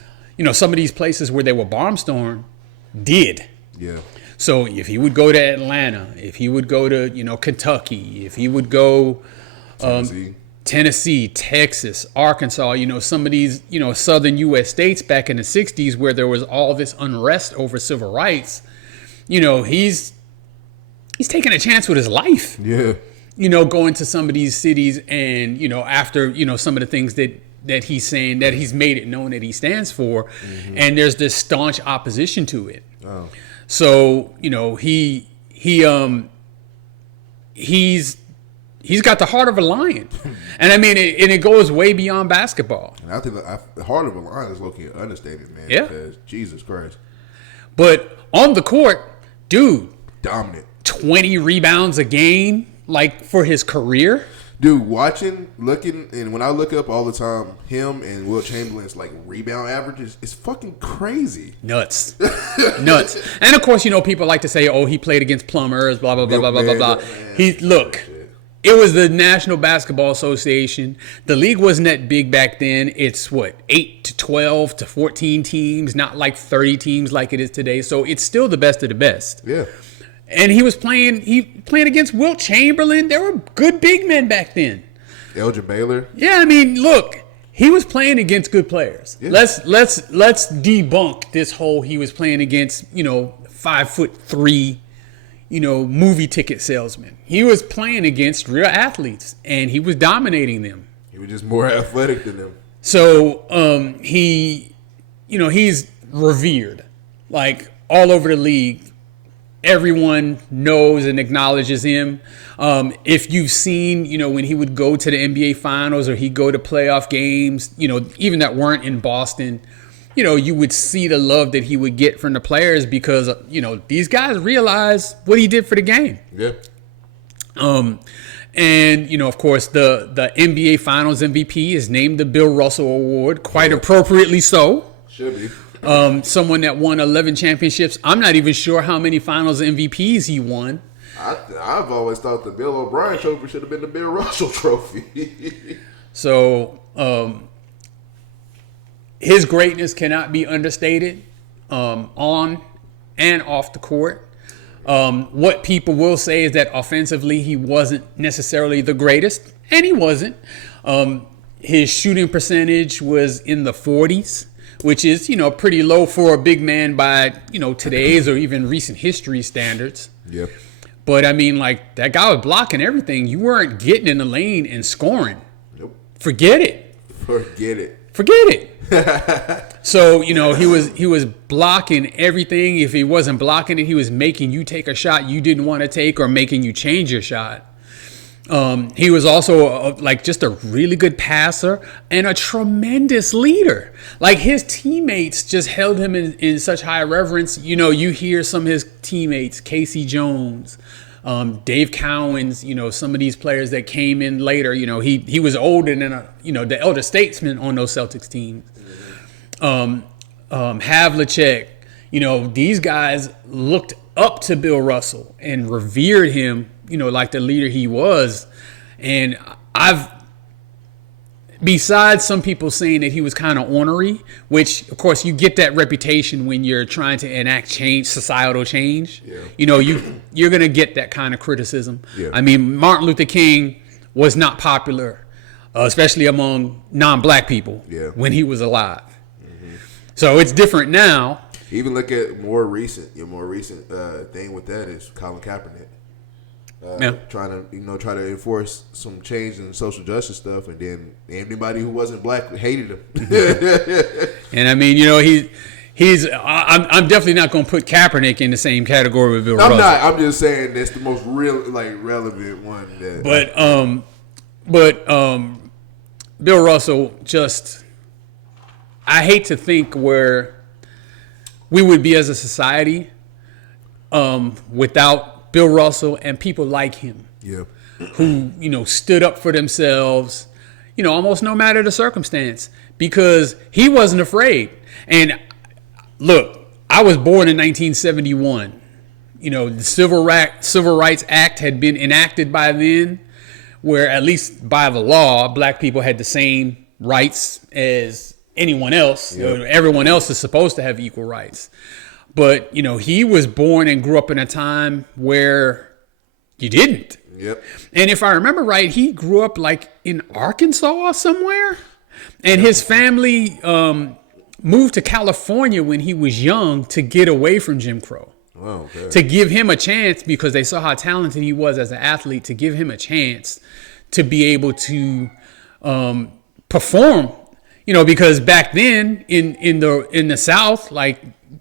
some of these places where they were barnstormed did. Yeah. So if he would go to Atlanta, if he would go to, Kentucky, if he would go Tennessee, Texas, Arkansas, some of these, southern U.S. states back in the 60s where there was all this unrest over civil rights, he's taking a chance with his life. Yeah. Going to some of these cities and, after, some of the things that he's saying, that he's made it known that he stands for. Mm-hmm. And there's this staunch opposition to it. Oh. So, he's got the heart of a lion. And I mean, it goes way beyond basketball. And I think the heart of a lion is low-key understated, man. Yeah. Because Jesus Christ. But on the court, dude. Dominant. 20 rebounds a game, like, for his career. Dude, looking, and when I look up all the time, him and Will Chamberlain's, like, rebound averages, it's fucking crazy. Nuts. Nuts. And, of course, people like to say, oh, he played against plumbers, blah, blah, blah, blah, blah, blah, blah. It was the National Basketball Association. The league wasn't that big back then. It's 8 to 12 to 14 teams, not like 30 teams like it is today. So it's still the best of the best. Yeah. And he playing against Wilt Chamberlain. There were good big men back then. Elgin Baylor. Yeah, I mean, look, he was playing against good players. Yeah. Let's debunk this whole he was playing against, 5'3", movie ticket salesman. He was playing against real athletes, and he was dominating them. He was just more athletic than them. So he's revered, like all over the league. Everyone knows and acknowledges him. If you've seen, when he would go to the NBA Finals or he'd go to playoff games, even that weren't in Boston, you would see the love that he would get from the players because, these guys realize what he did for the game. Yeah. And, of course, the NBA Finals MVP is named the Bill Russell Award, quite appropriately so. Should be. Someone that won 11 championships. I'm not even sure how many Finals MVPs he won. I've always thought the Bill O'Brien trophy should have been the Bill Russell trophy. So his greatness cannot be understated on and off the court. What people will say is that offensively he wasn't necessarily the greatest, and he wasn't. His shooting percentage was in the 40s. Which is, pretty low for a big man by, today's or even recent history standards. Yep. But, I mean, like, that guy was blocking everything. You weren't getting in the lane and scoring. Nope. Forget it. So, he was blocking everything. If he wasn't blocking it, he was making you take a shot you didn't want to take or making you change your shot. He was also just a really good passer and a tremendous leader. Like his teammates just held him in such high reverence. You hear some of his teammates, Casey Jones, Dave Cowens, some of these players that came in later. He was older than the elder statesman on those Celtics teams. Havlicek, these guys looked up to Bill Russell and revered him. Like the leader he was. And besides some people saying that he was kind of ornery, which, of course, you get that reputation when you're trying to enact change, societal change. Yeah. You're going to get that kind of criticism. Yeah. I mean, Martin Luther King was not popular, especially among non-black people when he was alive. Mm-hmm. So it's different now. Even look at your more recent thing with that is Colin Kaepernick. Trying to enforce some change in social justice stuff, and then anybody who wasn't black hated him. And I mean, I'm definitely not going to put Kaepernick in the same category with Bill Russell. I'm not. I'm just saying that's the most relevant one. But Bill Russell I hate to think where we would be as a society without Bill Russell and people like him, who stood up for themselves, almost no matter the circumstance, because he wasn't afraid. And look, I was born in 1971. The Civil Rights Act had been enacted by then, where at least by the law, black people had the same rights as anyone else. Everyone else is supposed to have equal rights. But, he was born and grew up in a time where you didn't. Yep. And if I remember right, he grew up in Arkansas somewhere. And his family moved to California when he was young to get away from Jim Crow. Oh, okay. To give him a chance, because they saw how talented he was as an athlete, to give him a chance to be able to perform. Because back then in the South,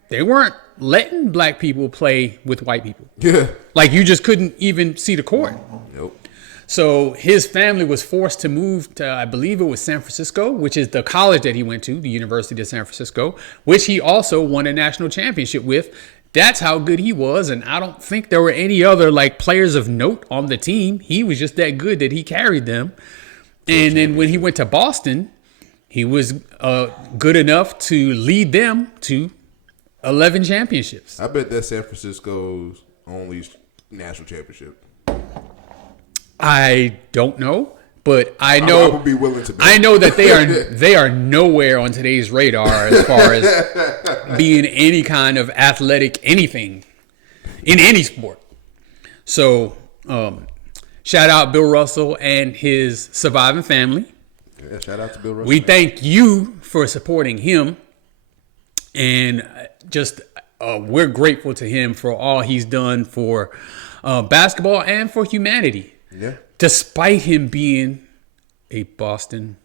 they weren't letting black people play with white people. Yeah. You just couldn't even see the court. Nope. So his family was forced to move to, I believe it was San Francisco, which is the college that he went to, the University of San Francisco, which he also won a national championship with. That's how good he was. And I don't think there were any other players of note on the team. He was just that good that he carried them. And then when he went to Boston, he was good enough to lead them to 11 championships. I bet that's San Francisco's only national championship. I don't know, but I know I would be willing to bet. I know that they are nowhere on today's radar as far as being any kind of athletic anything in any sport. So, shout out Bill Russell and his surviving family. Yeah, shout out to Bill Russell. We thank you for supporting him, and just we're grateful to him for all he's done for basketball and for humanity. Yeah. Despite him being a Boston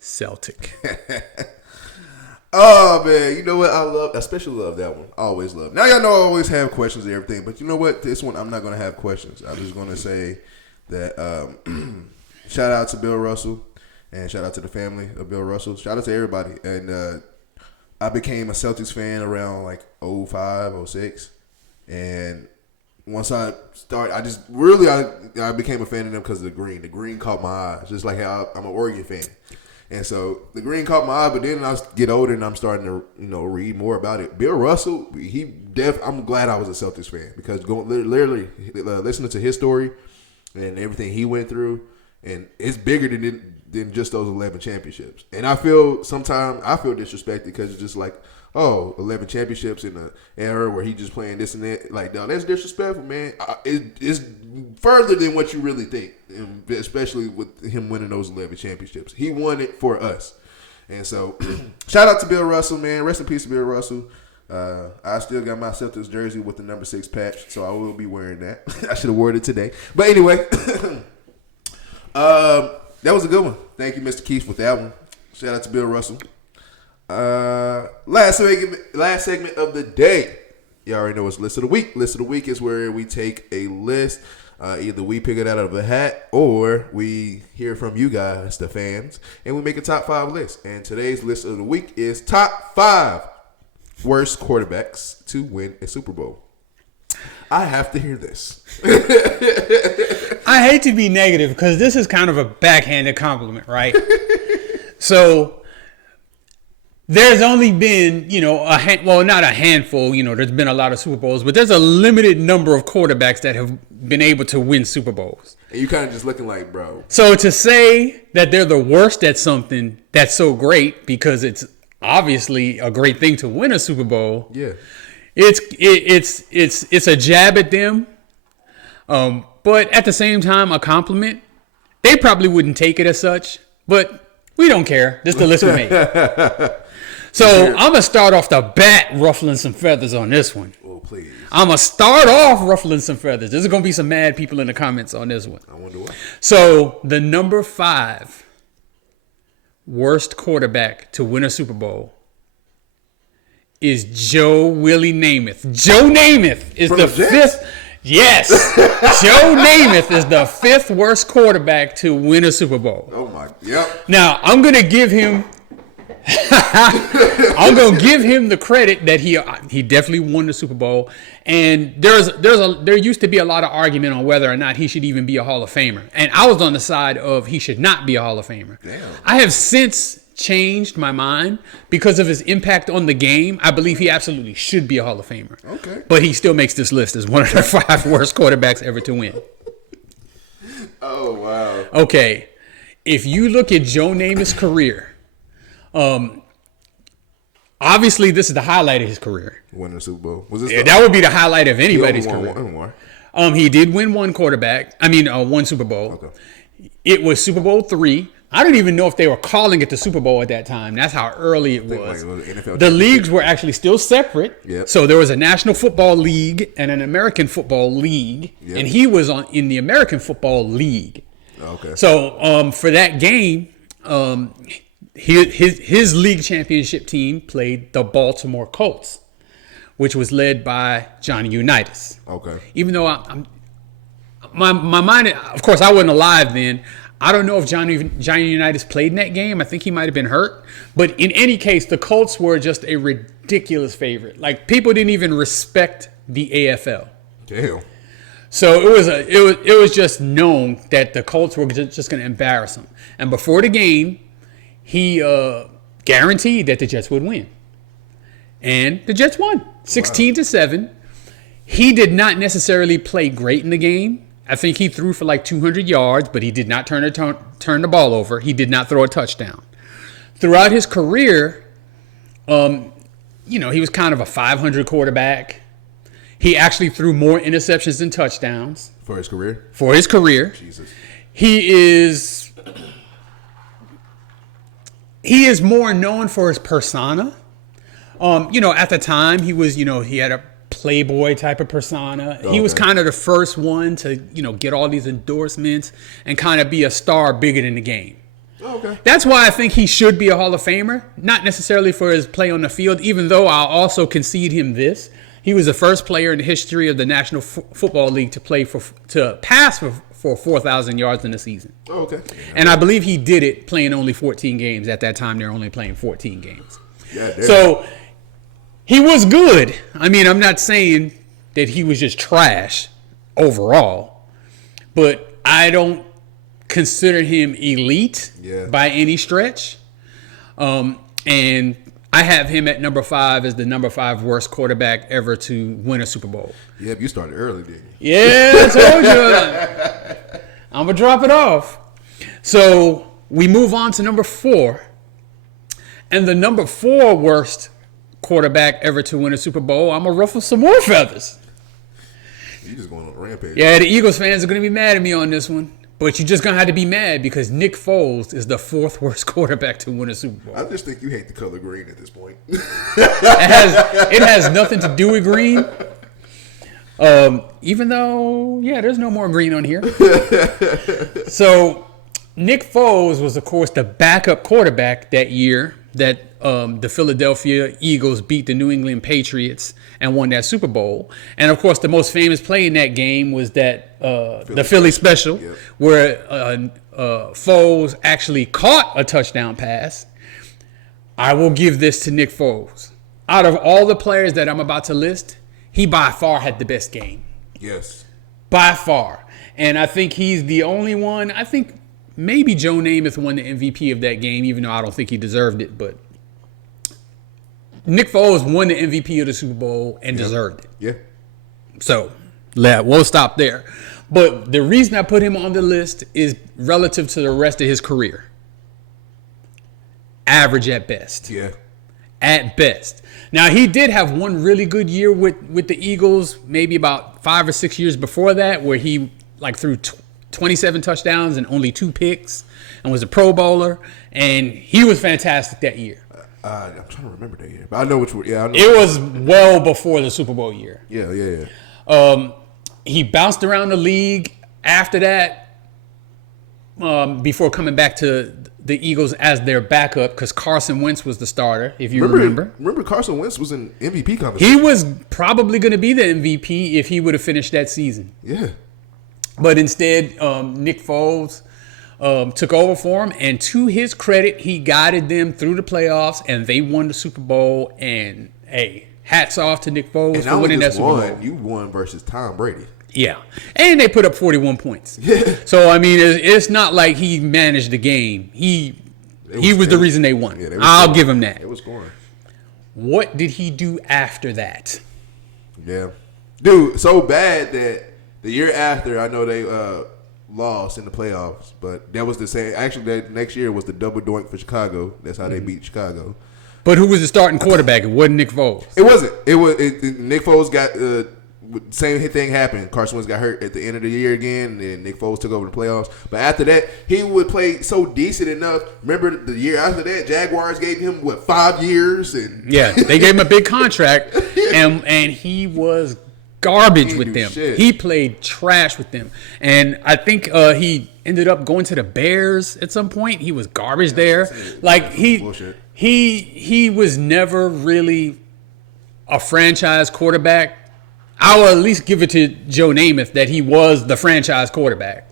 Celtic. Oh, man. You know what? I especially love that one. I always love. Now, y'all know I always have questions and everything. But you know what? This one, I'm not going to have questions. I'm just going to say that shout out to Bill Russell and shout out to the family of Bill Russell. Shout out to everybody. And I became a Celtics fan around like 05, 06. And once I started, I became a fan of them because of the green. The green caught my eye, just like how I'm an Oregon fan. And so the green caught my eye, but then I get older and I'm starting to, read more about it. Bill Russell, I'm glad I was a Celtics fan because literally listening to his story and everything he went through, and it's bigger than just those 11 championships. And I feel disrespected because it's just like, 11 championships in an era where he just playing this and that. Like, no, that's disrespectful, man. It's further than what you really think, especially with him winning those 11 championships. He won it for us. And so, shout out to Bill Russell, man. Rest in peace to Bill Russell. I still got my Celtics jersey with the number 6 patch, so I will be wearing that. I should have worn it today. But anyway, that was a good one. Thank you, Mr. Keith, with that one. Shout out to Bill Russell. Last segment of the day. You already know it's List of the Week. List of the Week is where we take a list. Either we pick it out of a hat or we hear from you guys, the fans, and we make a top 5 list. And today's List of the Week is top 5 worst quarterbacks to win a Super Bowl. I have to hear this. I hate to be negative because this is kind of a backhanded compliment, right? So there's only been, not a handful, there's been a lot of Super Bowls, but there's a limited number of quarterbacks that have been able to win Super Bowls. And you kind of just looking like, bro. So to say that they're the worst at something that's so great because it's obviously a great thing to win a Super Bowl. Yeah. It's a jab at them. But at the same time, a compliment. They probably wouldn't take it as such, but we don't care. This is the list we made. So I'm going to start off the bat ruffling some feathers on this one. Oh, please. I'm going to start off ruffling some feathers. There's going to be some mad people in the comments on this one. I wonder why. So the number 5 worst quarterback to win a Super Bowl is Joe Willie Namath. Joe Namath is the 5th. Yes. Joe Namath is the 5th worst quarterback to win a Super Bowl. Oh, my. Yep. Now, I'm going to give him the credit that he definitely won the Super Bowl. And there used to be a lot of argument on whether or not he should even be a Hall of Famer. And I was on the side of he should not be a Hall of Famer. Damn. I have since changed my mind because of his impact on the game. I believe he absolutely should be a Hall of Famer. Okay. But he still makes this list as one of the 5 worst quarterbacks ever to win. Oh, wow. Okay. If you look at Joe Namath's career, obviously this is the highlight of his career. Winning the Super Bowl. Was this that would be the highlight of anybody's career. One. He did win one Super Bowl. Okay. It was Super Bowl 3. I don't even know if they were calling it the Super Bowl at that time. That's how early it was. The leagues were actually still separate. Yep. So there was a National Football League and an American Football League. Yep. And he was in the American Football League. Okay. So for that game, his league championship team played the Baltimore Colts, which was led by Johnny Unitas. Okay. Even though my mind, of course, I wasn't alive then. I don't know if Johnny Unitas played in that game. I think he might have been hurt. But in any case, the Colts were just a ridiculous favorite. Like, people didn't even respect the AFL. Damn. So it was just known that the Colts were just going to embarrass them. And before the game, he guaranteed that the Jets would win. And the Jets won 16-7. He did not necessarily play great in the game, I think he threw for like 200 yards, but he did not turn the ball over. He did not throw a touchdown. Throughout his career, he was kind of a 500 quarterback. He actually threw more interceptions than touchdowns. For his career? For his career. Jesus. He is more known for his persona. At the time, he was, he had a playboy type of persona. Okay. He was kind of the first one to, get all these endorsements and kind of be a star bigger than the game. Okay. That's why I think he should be a Hall of Famer, not necessarily for his play on the field, even though I'll also concede him this. He was the first player in the history of the National Football League to pass for 4,000 yards in a season. Oh, okay. And I believe he did it playing only 14 games. At that time, they were only playing 14 games. Yeah, so he was good. I mean, I'm not saying that he was just trash overall, but I don't consider him elite by any stretch. And I have him at number 5 as the number 5 worst quarterback ever to win a Super Bowl. Yep, you started early, didn't you? Yeah, I told you. I'm going to drop it off. So we move on to number 4. And the number 4 worst quarterback ever to win a Super Bowl, I'm going to ruffle some more feathers. You just going on a rampage. Yeah, the Eagles fans are going to be mad at me on this one. But you're just going to have to be mad because Nick Foles is the 4th worst quarterback to win a Super Bowl. I just think you hate the color green at this point. It has nothing to do with green. Even though, there's no more green on here. So Nick Foles was, of course, the backup quarterback that year that the Philadelphia Eagles beat the New England Patriots and won that Super Bowl. And, of course, the most famous play in that game was that the Philly special where Foles actually caught a touchdown pass. I will give this to Nick Foles. Out of all the players that I'm about to list, he by far had the best game. Yes. By far. And I think he's the only one. I think maybe Joe Namath won the MVP of that game, even though I don't think he deserved it. But Nick Foles won the MVP of the Super Bowl and deserved it. Yeah. So we'll stop there. But the reason I put him on the list is relative to the rest of his career. Average at best. Yeah. At best. Now, he did have one really good year with the Eagles, maybe about 5 or 6 years before that, where he threw 27 touchdowns and only 2 picks and was a Pro Bowler. And he was fantastic that year. I'm trying to remember that year. But I know which one. Yeah, I know. It was well before the Super Bowl year. Yeah. He bounced around the league after that before coming back to the Eagles as their backup because Carson Wentz was the starter, if you remember. Remember Carson Wentz was in MVP conversation. He was probably going to be the MVP if he would have finished that season. Yeah. But instead, Nick Foles took over for him, and to his credit, he guided them through the playoffs, and they won the Super Bowl. And hey, hats off to Nick Foles for winning that Super Bowl. You won versus Tom Brady. Yeah, and they put up 41 points. Yeah. So I mean, it's not like he managed the game. He was the reason they won. Yeah, I'll give him that. It was scoring. What did he do after that? Yeah, dude, so bad that the year after, I know they lost in the playoffs, but that was the same. Actually, that next year was the double doink for Chicago. That's how they beat Chicago. But who was the starting quarterback? It wasn't Nick Foles. It wasn't. Nick Foles got same thing happened. Carson Wentz got hurt at the end of the year again, and then Nick Foles took over the playoffs. But after that, he would play so decent enough. Remember the year after that, Jaguars gave him 5 years, and yeah, they gave him a big contract, and he was garbage with them. Shit. He played trash with them, and I think he ended up going to the Bears at some point. He was garbage there. He was never really a franchise quarterback. I will at least give it to Joe Namath that he was the franchise quarterback,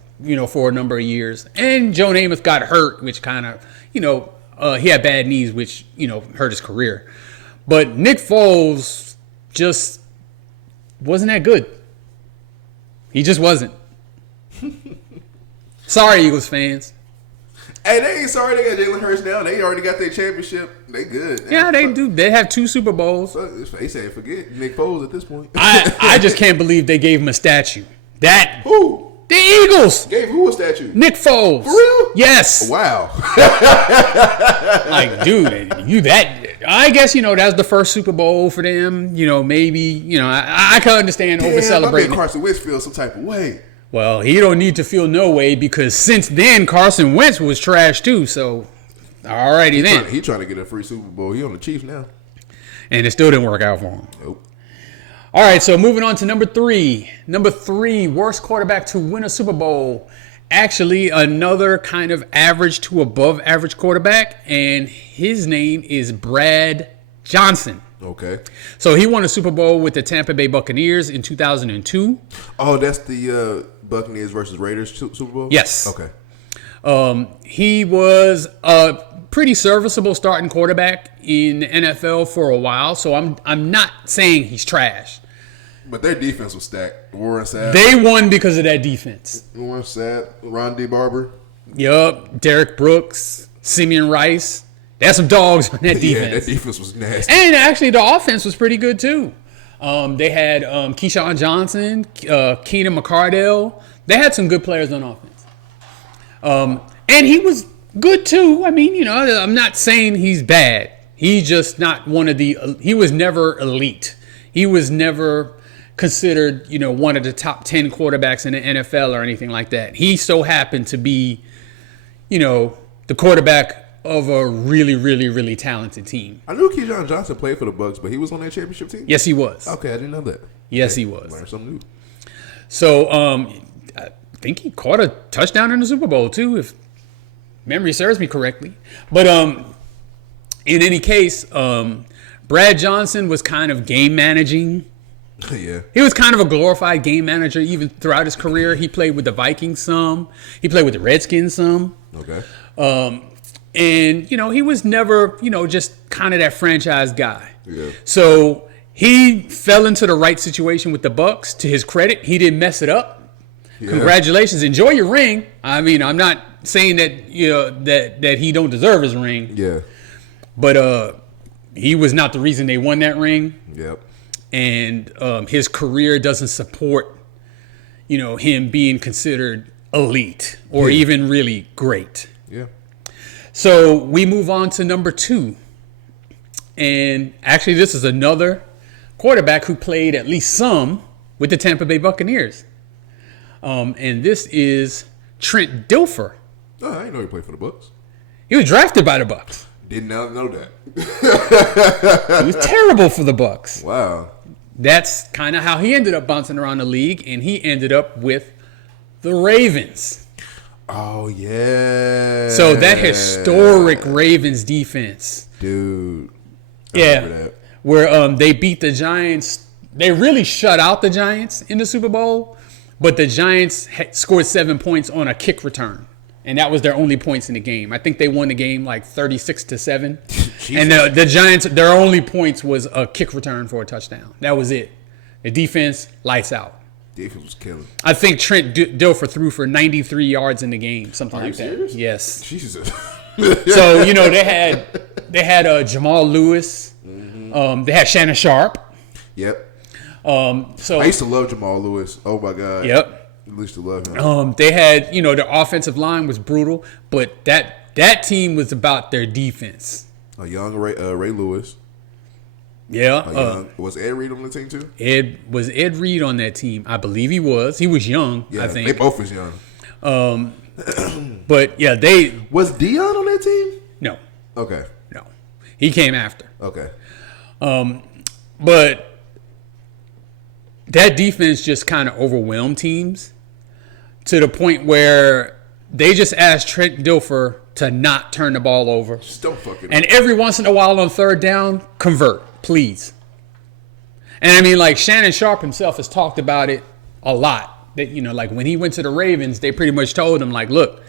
for a number of years. And Joe Namath got hurt, which kind of, he had bad knees, which, hurt his career. But Nick Foles just wasn't that good. He just wasn't. Sorry, Eagles fans. Hey, they ain't sorry they got Jalen Hurts now. They already got their championship. They good. Yeah, they do. They have 2 Super Bowls. They say forget Nick Foles at this point. I just can't believe they gave him a statue. Who? The Eagles. Gave who a statue? Nick Foles. For real? Yes. Wow. Like, dude, I guess, that's the first Super Bowl for them. Maybe, I can understand over celebrating. Carson Wentz feels some type of way. Well, he don't need to feel no way because since then, Carson Wentz was trash too. So, alrighty then. He trying to get a free Super Bowl. He on the Chiefs now. And it still didn't work out for him. Nope. All right, so moving on to number 3. Number 3, worst quarterback to win a Super Bowl. Actually, another kind of average to above average quarterback, and his name is Brad Johnson. Okay. So he won a Super Bowl with the Tampa Bay Buccaneers in 2002. Oh, that's the Buccaneers versus Raiders Super Bowl? Yes. Okay. He was a pretty serviceable starting quarterback in the NFL for a while, so I'm not saying he's trash. But their defense was stacked. Warren Sapp. They won because of that defense. Warren Sapp, Ron D. Barber. Yup. Derek Brooks, Simeon Rice. There's some dogs on that defense. Yeah, that defense was nasty. And actually, the offense was pretty good, too. They had Keyshawn Johnson, Keenan McCardell. They had some good players on offense. And he was good, too. I mean, I'm not saying he's bad. He's just not he was never elite. He was never considered, one of the top 10 quarterbacks in the NFL or anything like that. He so happened to be, the quarterback of a really, really, really talented team. I knew Keyshawn Johnson played for the Bucs, but he was on that championship team? Yes, he was. Okay, I didn't know that. Yes, he was. Learned something new. So, I think he caught a touchdown in the Super Bowl, too, if memory serves me correctly. But in any case, Brad Johnson was kind of game managing. Yeah. He was kind of a glorified game manager even throughout his career. He played with the Vikings some. He played with the Redskins some. Okay. And, he was never, just kind of that franchise guy. Yeah. So he fell into the right situation with the Bucs. To his credit, he didn't mess it up. Yeah. Congratulations. Enjoy your ring. I mean, I'm not saying that, that he don't deserve his ring. Yeah. But he was not the reason they won that ring. Yep. And his career doesn't support, him being considered elite or even really great. Yeah. So we move on to number 2. And actually, this is another quarterback who played at least some with the Tampa Bay Buccaneers. And this is Trent Dilfer. Oh, I didn't know he played for the Bucs. He was drafted by the Bucs. Did not know that. He was terrible for the Bucs. Wow. That's kind of how he ended up bouncing around the league, and he ended up with the Ravens. Oh, yeah. So that historic Ravens defense. Dude. I remember that. Where they beat the Giants. They really shut out the Giants in the Super Bowl, but the Giants scored 7 points on a kick return. And that was their only points in the game. I think they won the game like 36-7. And the Giants, their only points was a kick return for a touchdown. That was it. The defense, lights out. Defense was killing. I think Trent Dilfer threw for 93 yards in the game, something like that. Serious? Yes. Jesus. So they had Jamal Lewis. Mm-hmm. They had Shannon Sharp. Yep. So I used to love Jamal Lewis. Oh my God. Yep. I used to love him. They had, their offensive line was brutal, but that team was about their defense. A young Ray Lewis. Yeah. Was Ed Reed on the team too? Ed Reed on that team? I believe he was. He was young, yeah, I think. They both was young. But yeah, Was Dion on that team? No. Okay. No. He came after. Okay. But that defense just kind of overwhelmed teams to the point where they just asked Trent Dilfer to not turn the ball over. Just don't fucking. And every once in a while on third down, convert, please. And I mean, like Shannon Sharp himself has talked about it a lot. That, like when he went to the Ravens, they pretty much told him, like, look,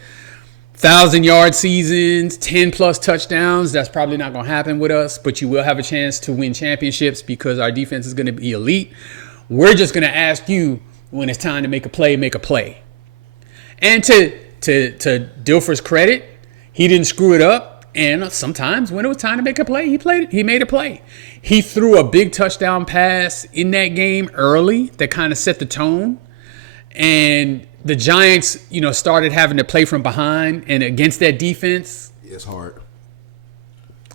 1,000-yard seasons, 10-plus touchdowns, that's probably not going to happen with us, but you will have a chance to win championships because our defense is going to be elite. We're just going to ask you when it's time to make a play, make a play. And to Dilfer's credit, he didn't screw it up. And sometimes when it was time to make a play, he made a play. He threw a big touchdown pass in that game early that kind of set the tone. and the Giants, started having to play from behind, and against that defense, it's hard.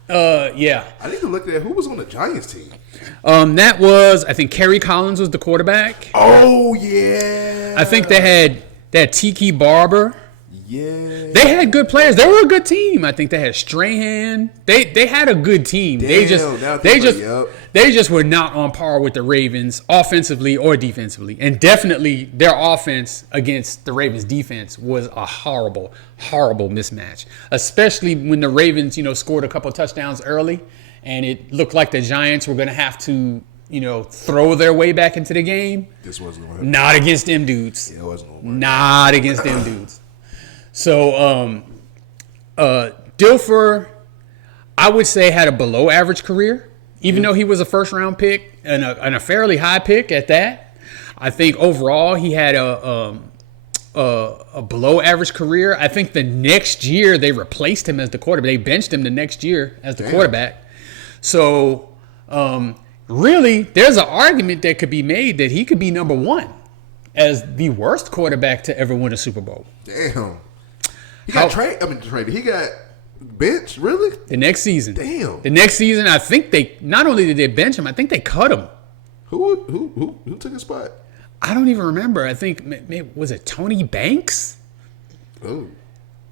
Yeah. I need to look at who was on the Giants team. That was, I think, Kerry Collins was the quarterback. Oh yeah. I think they had Tiki Barber. Yeah. They had good players. They were a good team. I think they had Strahan. They had a good team. They just were not on par with the Ravens offensively or defensively. And definitely their offense against the Ravens defense was a horrible, horrible mismatch. Especially when the Ravens, scored a couple touchdowns early and it looked like the Giants were going to have to, throw their way back into the game. This wasn't going to happen. Not against them dudes. Yeah, it wasn't going to work. Not against them dudes. So, Dilfer, I would say, had a below average career, even though he was a first round pick and a fairly high pick at that. I think overall he had a below average career. I think the next year they replaced him as the quarterback. They benched him the next year as the quarterback. So, really, there's an argument that could be made that he could be number one as the worst quarterback to ever win a Super Bowl. Damn. He got traded. He got benched, really? The next season. Damn. The next season, I think they not only did they bench him, I think they cut him. Who took his spot? I don't even remember. I think was it Tony Banks? Oh.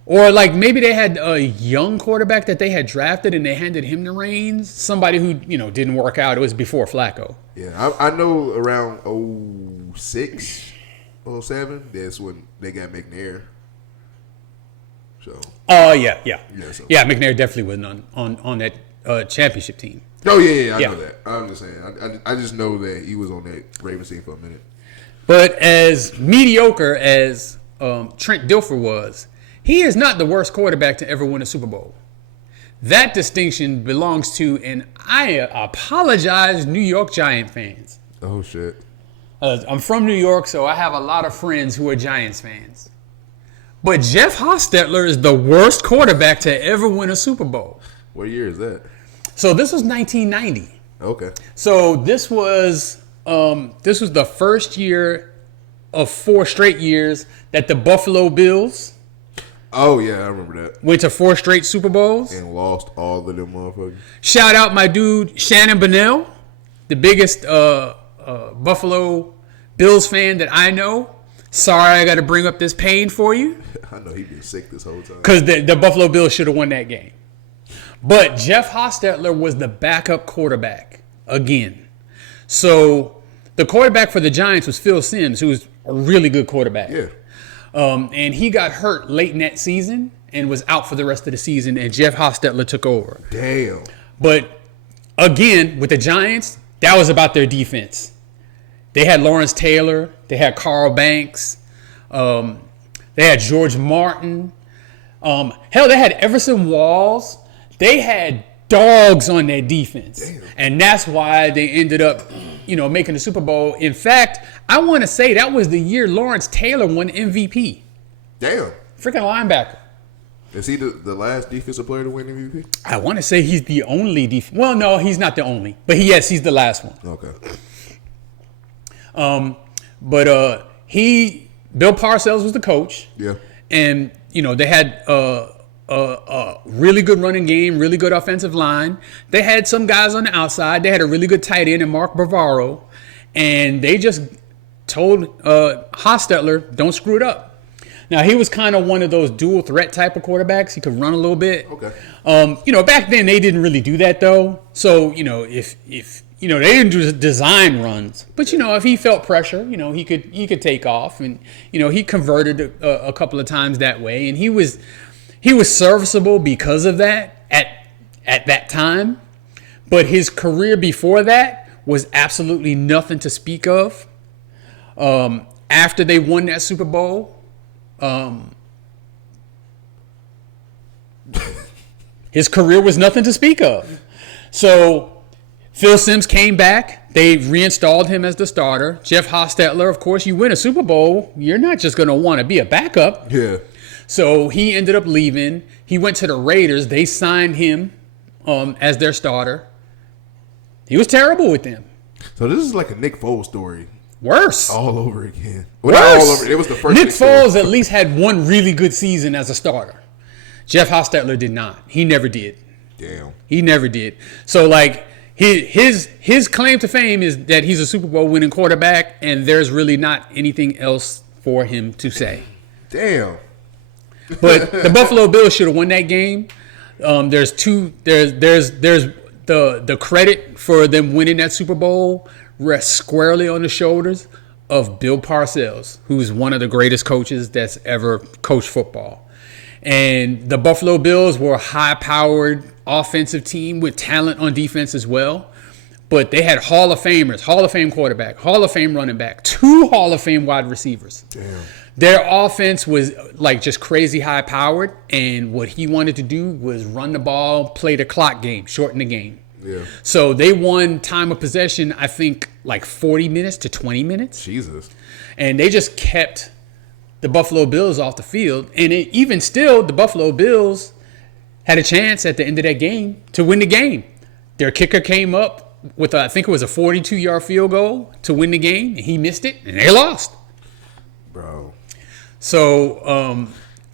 Or maybe they had a young quarterback that they had drafted and they handed him the reins. Somebody who didn't work out. It was before Flacco. Yeah, I know around 06, 07, that's when they got McNair. So. Yeah. So. Yeah, McNair definitely wasn't on that championship team. Oh yeah, I know that. I'm just saying. I just know that he was on that Ravens team for a minute. But as mediocre as Trent Dilfer was, he is not the worst quarterback to ever win a Super Bowl. That distinction belongs to, and I apologize, New York Giant fans. Oh shit. I'm from New York, so I have a lot of friends who are Giants fans. But Jeff Hostetler is the worst quarterback to ever win a Super Bowl. What year is that? So this was 1990. Okay. So this was the first year of 4 straight years that the Buffalo Bills. Oh yeah, I remember that. Went to 4 straight Super Bowls and lost all of them motherfuckers. Shout out my dude Shannon Bonnell, the biggest Buffalo Bills fan that I know. Sorry, I got to bring up this pain for you. I know he'd been sick this whole time. Because the Buffalo Bills should have won that game. But Jeff Hostetler was the backup quarterback again. So the quarterback for the Giants was Phil Simms, who was a really good quarterback. Yeah. And he got hurt late in that season and was out for the rest of the season, and Jeff Hostetler took over. Damn. But again, with the Giants, that was about their defense. They had Lawrence Taylor. They had Carl Banks. They had George Martin. Hell, they had Everson Walls. They had dogs on their defense. Damn. And that's why they ended up, making the Super Bowl. In fact, I want to say that was the year Lawrence Taylor won MVP. Damn. Freaking linebacker. Is he the last defensive player to win MVP? I want to say he's the only well, no, he's not the only. But he's the last one. Okay. But Bill Parcells was the coach. Yeah. And, they had a really good running game, really good offensive line. They had some guys on the outside. They had a really good tight end in Mark Bavaro. And they just told Hostetler, don't screw it up. Now, he was kind of one of those dual threat type of quarterbacks. He could run a little bit. Okay. Back then they didn't really do that, though. So, if they didn't do design runs. But, if he felt pressure, he could take off. And, he converted a couple of times that way. And he was serviceable because of that at that time. But his career before that was absolutely nothing to speak of. After they won that Super Bowl, his career was nothing to speak of. So Phil Simms came back. They reinstalled him as the starter. Jeff Hostetler, of course, you win a Super Bowl, you're not just going to want to be a backup. Yeah. So he ended up leaving. He went to the Raiders. They signed him as their starter. He was terrible with them. So this is like a Nick Foles story. Worse. All over again. Well, not all over. It was the first. Nick Foles at least had one really good season as a starter. Jeff Hostetler did not. He never did. Damn. He never did. So, like, his claim to fame is that he's a Super Bowl winning quarterback, and there's really not anything else for him to say. Damn. But the Buffalo Bills should have won that game. There's the credit for them winning that Super Bowl rests squarely on the shoulders of Bill Parcells, who's one of the greatest coaches that's ever coached football. And the Buffalo Bills were a high-powered offensive team with talent on defense as well. But they had Hall of Famers, Hall of Fame quarterback, Hall of Fame running back, 2 Hall of Fame wide receivers. Damn. Their offense was like just crazy high-powered, and what he wanted to do was run the ball, play the clock game, shorten the game. Yeah. So they won time of possession, I think, like 40 minutes to 20 minutes. Jesus. And they just kept the Buffalo Bills off the field. And even still, the Buffalo Bills had a chance at the end of that game to win the game. Their kicker came up with, I think it was a 42-yard field goal to win the game, and he missed it, and they lost. Bro. So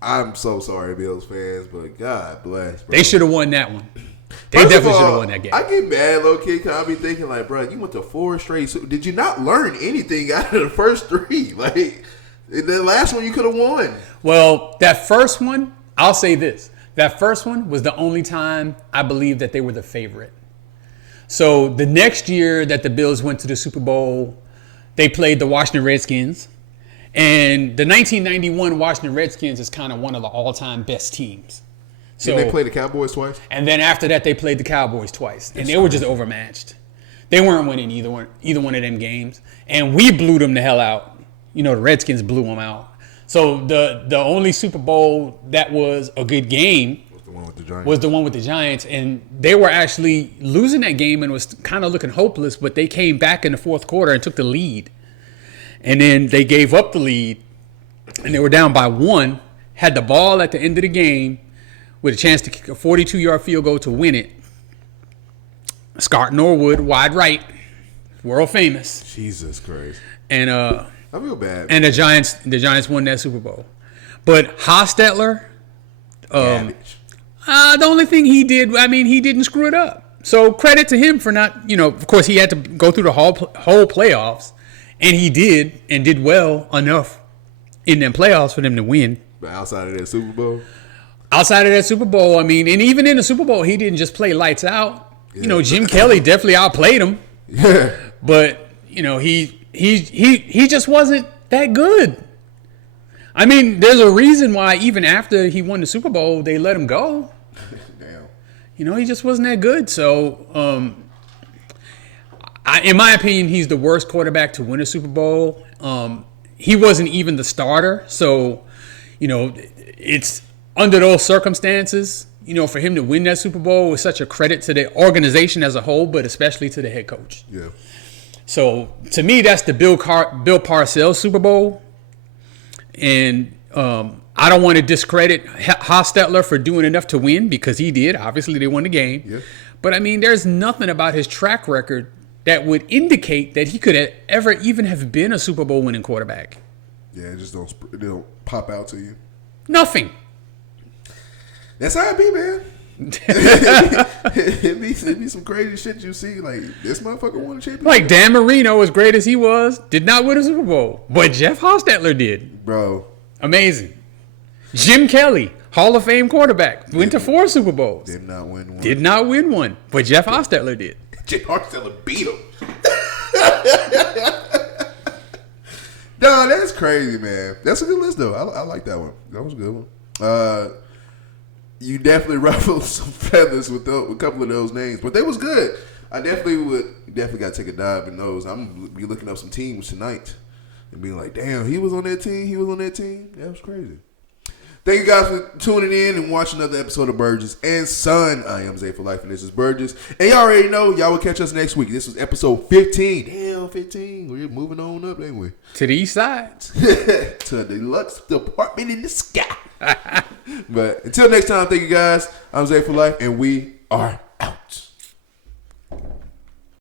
I'm so sorry, Bills fans, but God bless, bro. They should have won that one. They definitely should have won that game. I get mad, low kid, because I be thinking, like, bro, you went to 4 straight. So did you not learn anything out of the first 3? Like, the last one you could have won. Well, that first one, I'll say this. That first one was the only time I believe that they were the favorite. So the next year that the Bills went to the Super Bowl, they played the Washington Redskins. And the 1991 Washington Redskins is kind of one of the all-time best teams. So they played the Cowboys twice? And then after that, they played the Cowboys twice. And they were just overmatched. They weren't winning either one of them games. And we blew them the hell out. You know, the Redskins blew them out. So the only Super Bowl that was a good game was the one with the Giants. And they were actually losing that game and was kind of looking hopeless. But they came back in the fourth quarter and took the lead. And then they gave up the lead. And they were down by 1. Had the ball at the end of the game with a chance to kick a 42-yard field goal to win it. Scott Norwood, wide right, world famous. Jesus Christ. And I feel bad. And the Giants won that Super Bowl. But Hostetler, the only thing he did, I mean, he didn't screw it up. So credit to him for not, of course he had to go through the whole playoffs, and he did, and did well enough in them playoffs for them to win. But outside of that Super Bowl? Outside of that Super Bowl, I mean, and even in the Super Bowl, he didn't just play lights out. Yeah. Jim Kelly definitely outplayed him. Yeah. But, he just wasn't that good. I mean, there's a reason why even after he won the Super Bowl, they let him go. Damn. He just wasn't that good. So, in my opinion, he's the worst quarterback to win a Super Bowl. He wasn't even the starter. So, it's under those circumstances, for him to win that Super Bowl was such a credit to the organization as a whole, but especially to the head coach. Yeah. So to me, that's the Bill Parcells Super Bowl, and I don't want to discredit Hostetler for doing enough to win because he did. Obviously, they won the game. Yeah. But I mean, there's nothing about his track record that would indicate that he could ever even have been a Super Bowl winning quarterback. Yeah, it just don't pop out to you. Nothing. That's how it be, man. it be some crazy shit you see. Like, this motherfucker won a championship. Like, Dan Marino, as great as he was, did not win a Super Bowl. But Jeff Hostetler did. Bro. Amazing. Jim Kelly, Hall of Fame quarterback, went to 4 Super Bowls. Did not win one. Did not win one. But Jeff Hostetler did. Jeff Hostetler beat him. No, that's crazy, man. That's a good list, though. I like that one. That was a good one. You definitely ruffled some feathers with a couple of those names, but they was good. I definitely got to take a dive in those. I'm gonna be looking up some teams tonight and being like, damn, he was on that team. He was on that team. That was crazy. Thank you guys for tuning in and watching another episode of Burgess and Son. I am Zay for Life, and this is Burgess. And y'all already know, y'all will catch us next week. This was episode 15. Damn, 15. We're moving on up, ain't we? To the east side. To the deluxe department in the sky. But until next time, thank you guys. I'm Zay for Life, and we are